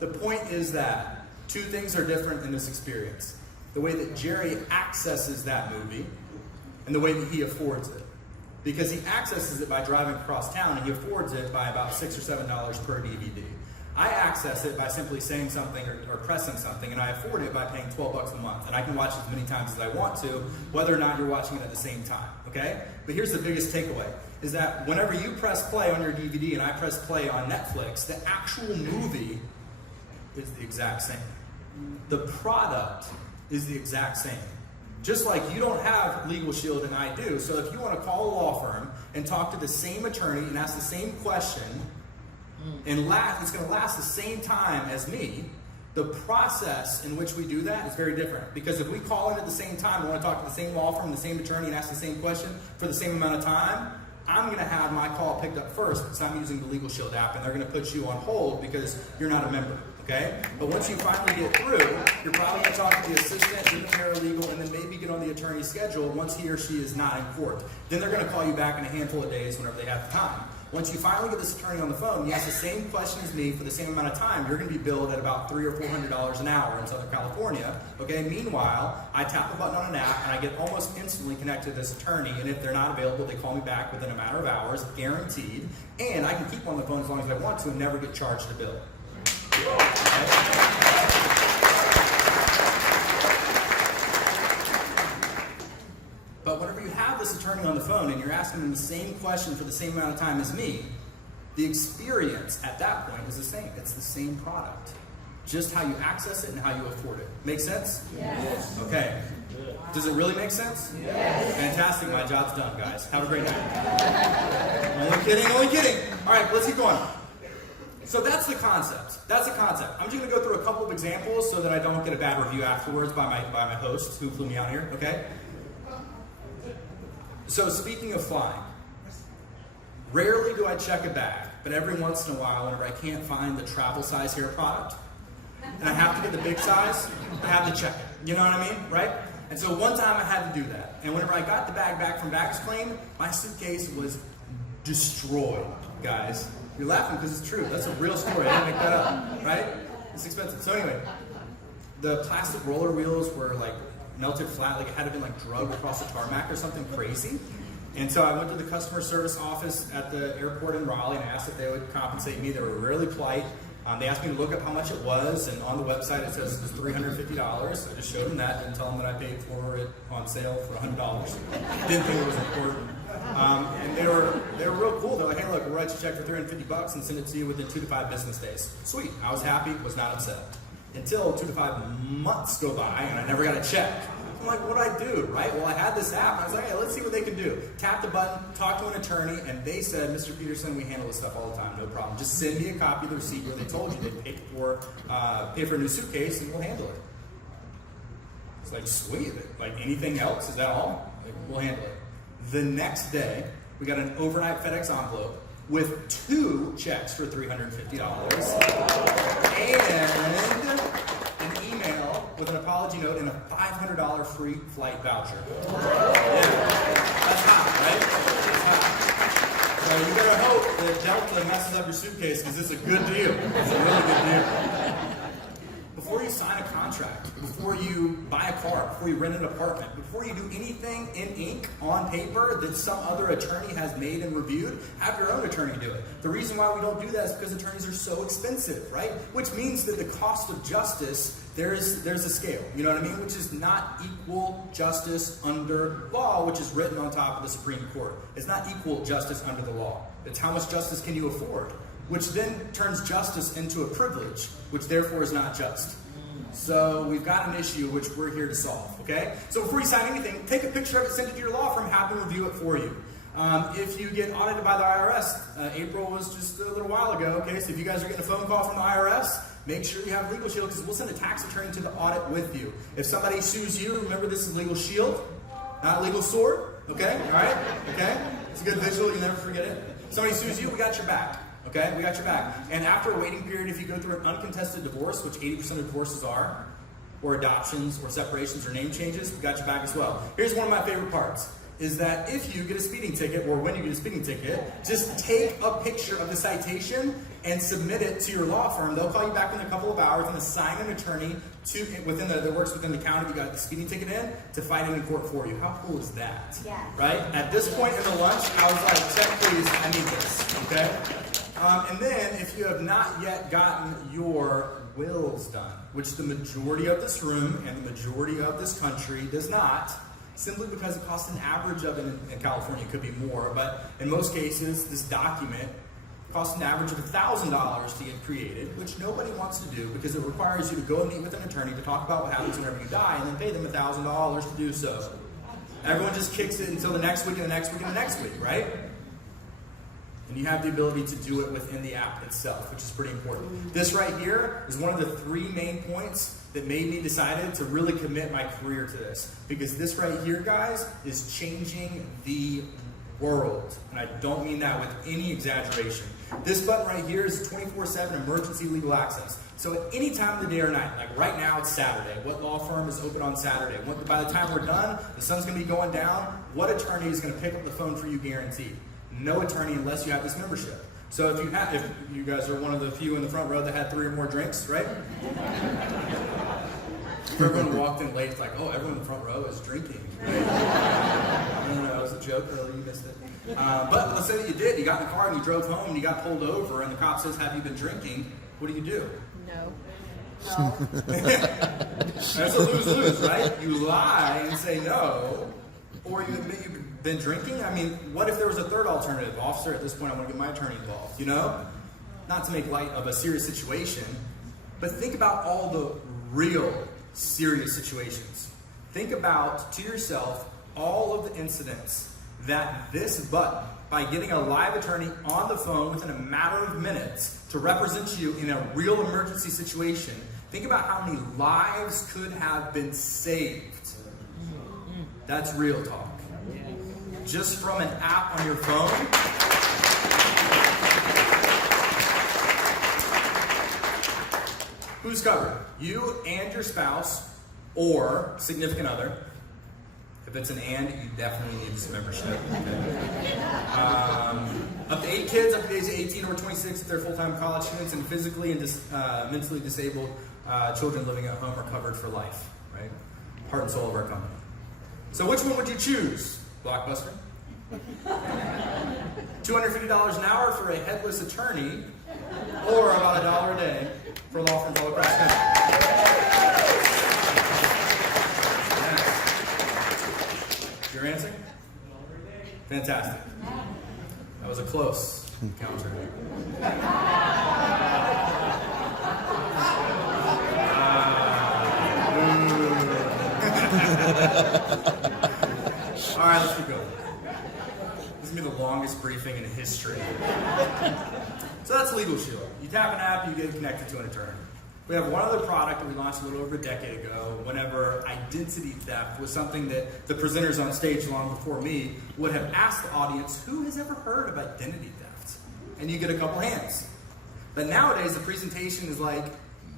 The point is that 2 things are different in this experience. The way that Jerry accesses that movie and the way that he affords it. Because he accesses it by driving across town and he affords it by about $6 or $7 per DVD. I access it by simply saying something or pressing something, and I afford it by paying $12 a month. And I can watch it as many times as I want to, whether or not you're watching it at the same time, okay? But here's the biggest takeaway, is that whenever you press play on your DVD and I press play on Netflix, the actual movie is the exact same. The product is the exact same. Just like you don't have Legal Shield and I do, so if you want to call a law firm and talk to the same attorney and ask the same question, and it's going to last the same time as me, the process in which we do that is very different. Because if we call in at the same time, we want to talk to the same law firm, the same attorney, and ask the same question for the same amount of time, I'm going to have my call picked up first because I'm using the Legal Shield app, and they're going to put you on hold because you're not a member. Okay? But once you finally get through, you're probably going to talk to the assistant, then the paralegal, and then maybe get on the attorney's schedule once he or she is not in court. Then they're going to call you back in a handful of days whenever they have the time. Once you finally get this attorney on the phone, you ask the same question as me for the same amount of time, you're going to be billed at about $300 or $400 an hour in Southern California. Okay? Meanwhile, I tap the button on an app, and I get almost instantly connected to this attorney, and if they're not available, they call me back within a matter of hours, guaranteed, and I can keep on the phone as long as I want to and never get charged a bill. But whenever you have this attorney on the phone and you're asking them the same question for the same amount of time as me, the experience at that point is the same. It's the same product. Just how you access it and how you afford it. Make sense? Yes. Okay. Does it really make sense? Yes. Fantastic. My job's done, guys. Have a great night. Only kidding, only kidding. All right, let's keep going. So that's the concept. That's the concept. I'm just going to go through a couple of examples so that I don't get a bad review afterwards by my host who flew me out here, okay? So speaking of flying, rarely do I check a bag, but every once in a while whenever I can't find the travel size hair product, and I have to get the big size, I have to check it. You know what I mean, right? And so one time I had to do that. And whenever I got the bag back from baggage claim, my suitcase was destroyed, guys. You're laughing because it's true. That's a real story. I didn't make that up, right? It's expensive. So anyway, the plastic roller wheels were like melted flat, like it had to been like drugged across the tarmac or something crazy. And so I went to the customer service office at the airport in Raleigh and asked if they would compensate me. They were really polite. They asked me to look up how much it was, and on the website it says it was $350. I just showed them that, didn't tell them that I paid for it on sale for $100. Didn't think it was important. And they were real cool. They're like, hey, look, we'll write you a check for $350 and send it to you within 2 to 5 business days. Sweet. I was happy, was not upset. Until 2 to 5 months go by and I never got a check. I'm like, what do I do, right? Well, I had this app. I was like, hey, let's see what they can do. Tap the button, talk to an attorney, and they said, Mr. Peterson, we handle this stuff all the time, no problem. Just send me a copy of the receipt where they told you they'd pay for a new suitcase and we'll handle it. It's like, sweet. Like, anything else? Is that all? Like, we'll handle it. The next day, we got an overnight FedEx envelope with 2 checks for $350 and an email with an apology note and a $500 free flight voucher. Yeah. That's hot, right? That's hot. So you better hope that Delta messes up your suitcase because it's a good deal. It's a really good deal. Before you sign a contract, before you buy a car, before you rent an apartment, before you do anything in ink on paper that some other attorney has made and reviewed, have your own attorney do it. The reason why we don't do that is because attorneys are so expensive, right? Which means that the cost of justice, there's a scale, you know what I mean? Which is not equal justice under law, which is written on top of the Supreme Court. It's not equal justice under the law. It's how much justice can you afford, which then turns justice into a privilege, which therefore is not just. So we've got an issue which we're here to solve, okay? So before you sign anything, take a picture of it, send it to your law firm, have them review it for you. If you get audited by the IRS, April was just a little while ago, okay? So if you guys are getting a phone call from the IRS, make sure you have Legal Shield because we'll send a tax attorney to the audit with you. If somebody sues you, remember this is Legal Shield, not Legal Sword, okay? All right, okay? It's a good visual, you'll never forget it. If somebody sues you, we got your back. Okay, we got your back. And after a waiting period, if you go through an uncontested divorce, which 80% of divorces are, or adoptions, or separations, or name changes, we got your back as well. Here's one of my favorite parts, is that if you get a speeding ticket, or when you get a speeding ticket, just take a picture of the citation and submit it to your law firm. They'll call you back in a couple of hours and assign an attorney that works within the county you got the speeding ticket in to fight it in court for you. How cool is that? Yeah. Right? At this point in the lunch, I was like, check please, I need this, okay? And then, if you have not yet gotten your wills done, which the majority of this room and the majority of this country does not, simply because it costs an average of, in California it could be more, but in most cases, this document costs an average of $1,000 to get created, which nobody wants to do because it requires you to go and meet with an attorney to talk about what happens whenever you die and then pay them $1,000 to do so. Everyone just kicks it until the next week and the next week and the next week, right? And you have the ability to do it within the app itself, which is pretty important. This right here is one of the 3 main points that made me decided to really commit my career to this. Because this right here, guys, is changing the world. And I don't mean that with any exaggeration. This button right here is 24/7 emergency legal access. So at any time of the day or night, like right now it's Saturday. What law firm is open on Saturday? By the time we're done, the sun's going to be going down. What attorney is going to pick up the phone for you guaranteed? No attorney unless you have this membership. So if you guys are one of the few in the front row that had 3 or more drinks, right? Everyone walked in late, it's like, oh, everyone in the front row is drinking. Right? No, it was a joke earlier, you missed it. But let's say that you did. You got in the car and you drove home and you got pulled over and the cop says, have you been drinking? What do? No. That's a lose-lose, right? You lie and say no, or you admit you've been drinking. I mean, what if there was a third alternative? Officer, at this point, I want to get my attorney involved, you know? Not to make light of a serious situation, but think about all the real serious situations. Think about, to yourself, all of the incidents that this button, by getting a live attorney on the phone within a matter of minutes to represent you in a real emergency situation, think about how many lives could have been saved. That's real talk. Just from an app on your phone. Who's covered? You and your spouse or significant other. If it's an and, you definitely need this membership. Okay. Up to 8 kids, up to the age of 18 or 26, if they're full-time college students, and physically and mentally disabled children living at home are covered for life, right? Heart and soul of our company. So which one would you choose? Blockbuster? $250 an hour for a headless attorney, or about $1 a day for law firms all across the country. Your answer? Fantastic. That was a close encounter. All right, let's keep going. This is going to be the longest briefing in history. So that's LegalShield. You tap an app, you get connected to an attorney. We have one other product that we launched a little over a decade ago, whenever identity theft was something that the presenters on stage long before me would have asked the audience, who has ever heard of identity theft? And you get a couple hands. But nowadays the presentation is like,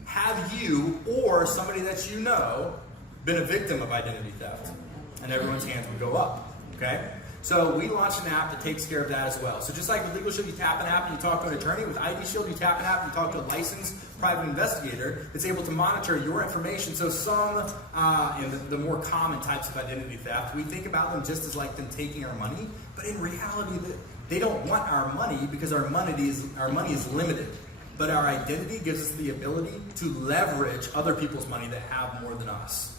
have you or somebody that you know been a victim of identity theft? And everyone's hands would go up, okay? So we launched an app that takes care of that as well. So just like with LegalShield, you tap an app and you talk to an attorney. With ID Shield, you tap an app and you talk to a licensed private investigator that's able to monitor your information. So some, and the more common types of identity theft, we think about them just as like them taking our money. But in reality, they don't want our money because our money is limited. But our identity gives us the ability to leverage other people's money that have more than us.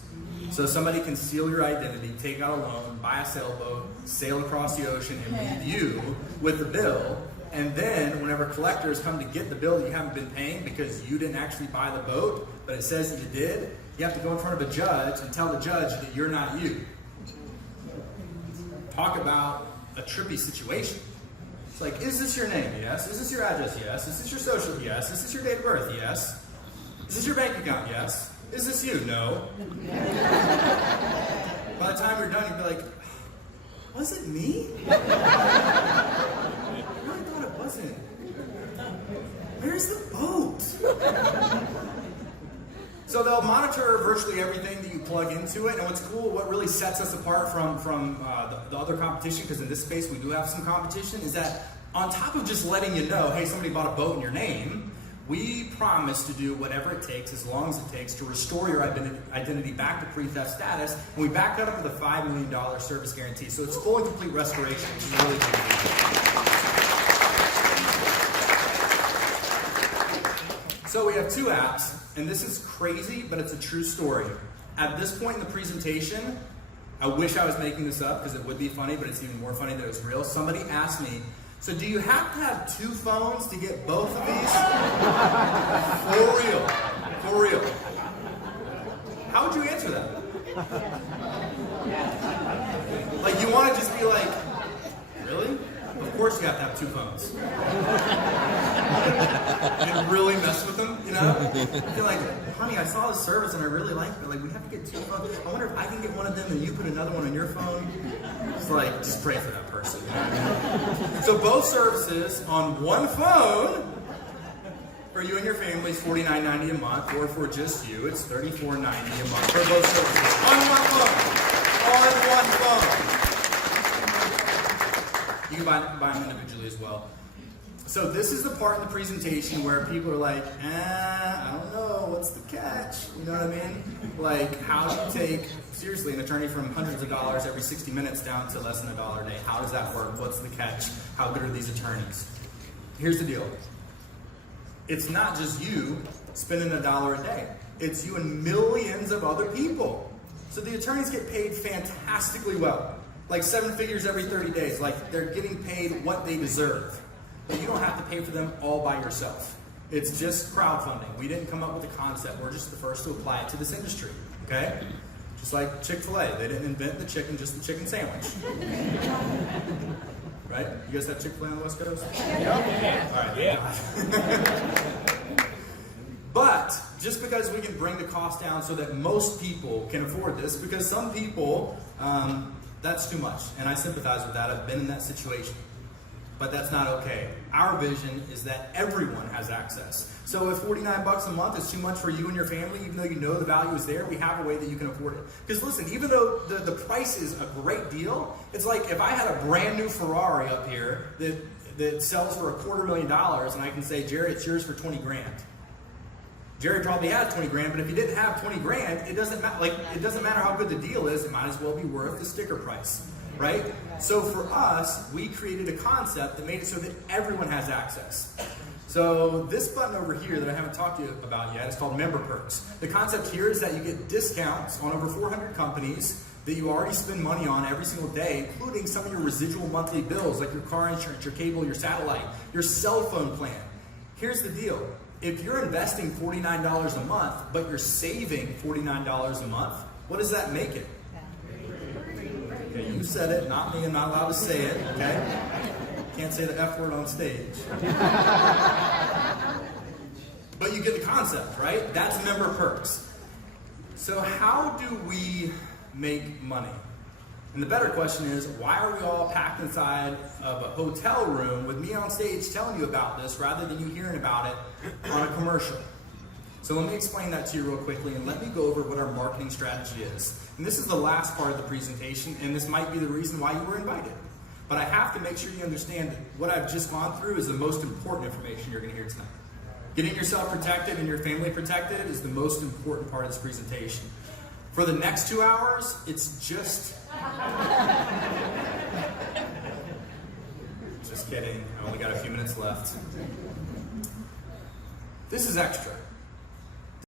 So somebody can steal your identity, take out a loan, buy a sailboat, sail across the ocean, and leave you with the bill. And then whenever collectors come to get the bill that you haven't been paying because you didn't actually buy the boat, but it says that you did, you have to go in front of a judge and tell the judge that you're not you. Talk about a trippy situation. It's like, is this your name? Yes. Is this your address? Yes. Is this your social? Yes. Is this your date of birth? Yes. Is this your bank account? Yes. Is this you? No. By the time you're done, you'd be like, was it me? I really thought it wasn't. Where's the boat? So they'll monitor virtually everything that you plug into it. And what's cool, what really sets us apart from the other competition, because in this space we do have some competition, is that on top of just letting you know, hey, somebody bought a boat in your name, we promise to do whatever it takes, as long as it takes, to restore your identity back to pre-theft status, and we back that up with a $5 million service guarantee. So it's full and complete restoration, which is really good. So we have 2 apps, and this is crazy, but it's a true story. At this point in the presentation, I wish I was making this up, because it would be funny, but it's even more funny that it was real. Somebody asked me, so do you have to have 2 phones to get both of these? For real. For real. How would you answer that? Like, you want to just be like, really? Of course you have to have 2 phones. You can really mess with them, you know? I feel like, honey, I saw this service and I really like it, but like we have to get 2 phones. I wonder if I can get one of them and you put another one on your phone. It's like, just pray for that person. You know what I mean? So both services on one phone for you and your family is $49.90 a month, or for just you, it's $34.90 a month for both services. On one phone. On one phone. You can buy them individually as well. So this is the part in the presentation where people are like, I don't know, what's the catch? You know what I mean? Like, how do you take, seriously, an attorney from hundreds of dollars every 60 minutes down to less than $1 a day? How does that work? What's the catch? How good are these attorneys? Here's the deal. It's not just you spending $1 a day. It's you and millions of other people. So the attorneys get paid fantastically well. Like 7 figures every 30 days. Like they're getting paid what they deserve. But you don't have to pay for them all by yourself. It's just crowdfunding. We didn't come up with the concept. We're just the first to apply it to this industry. Okay? Just like Chick-fil-A. They didn't invent the chicken, just the chicken sandwich. Right? You guys have Chick-fil-A on the West Coast? Yeah. All right. Yeah. But just because we can bring the cost down so that most people can afford this, because some people, that's too much. And I sympathize with that. I've been in that situation. But that's not okay. Our vision is that everyone has access. So if $49 a month is too much for you and your family, even though you know the value is there, we have a way that you can afford it. Because listen, even though the price is a great deal, it's like if I had a brand new Ferrari up here that sells for $250,000 and I can say, Jerry, it's yours for 20 grand. Jerry probably has 20 grand, but if he didn't have 20 grand, it doesn't matter. Like, it doesn't matter how good the deal is. It might as well be worth the sticker price, right? So for us, we created a concept that made it so that everyone has access. So this button over here that I haven't talked to you about yet is called Member Perks. The concept here is that you get discounts on over 400 companies that you already spend money on every single day, including some of your residual monthly bills, like your car insurance, your cable, your satellite, your cell phone plan. Here's the deal. If you're investing $49 a month, but you're saving $49 a month, what does that make it? Okay, you said it, not me. I'm not allowed to say it, okay? Can't say the F word on stage. But you get the concept, right? That's Member Perks. So how do we make money? And the better question is, why are we all packed inside of a hotel room with me on stage telling you about this rather than you hearing about it on a commercial? So let me explain that to you real quickly, and let me go over what our marketing strategy is. And this is the last part of the presentation, and this might be the reason why you were invited. But I have to make sure you understand that what I've just gone through is the most important information you're going to hear tonight. Getting yourself protected and your family protected is the most important part of this presentation. For the next 2 hours, it's just... Just kidding. I only got a few minutes left. This is extra.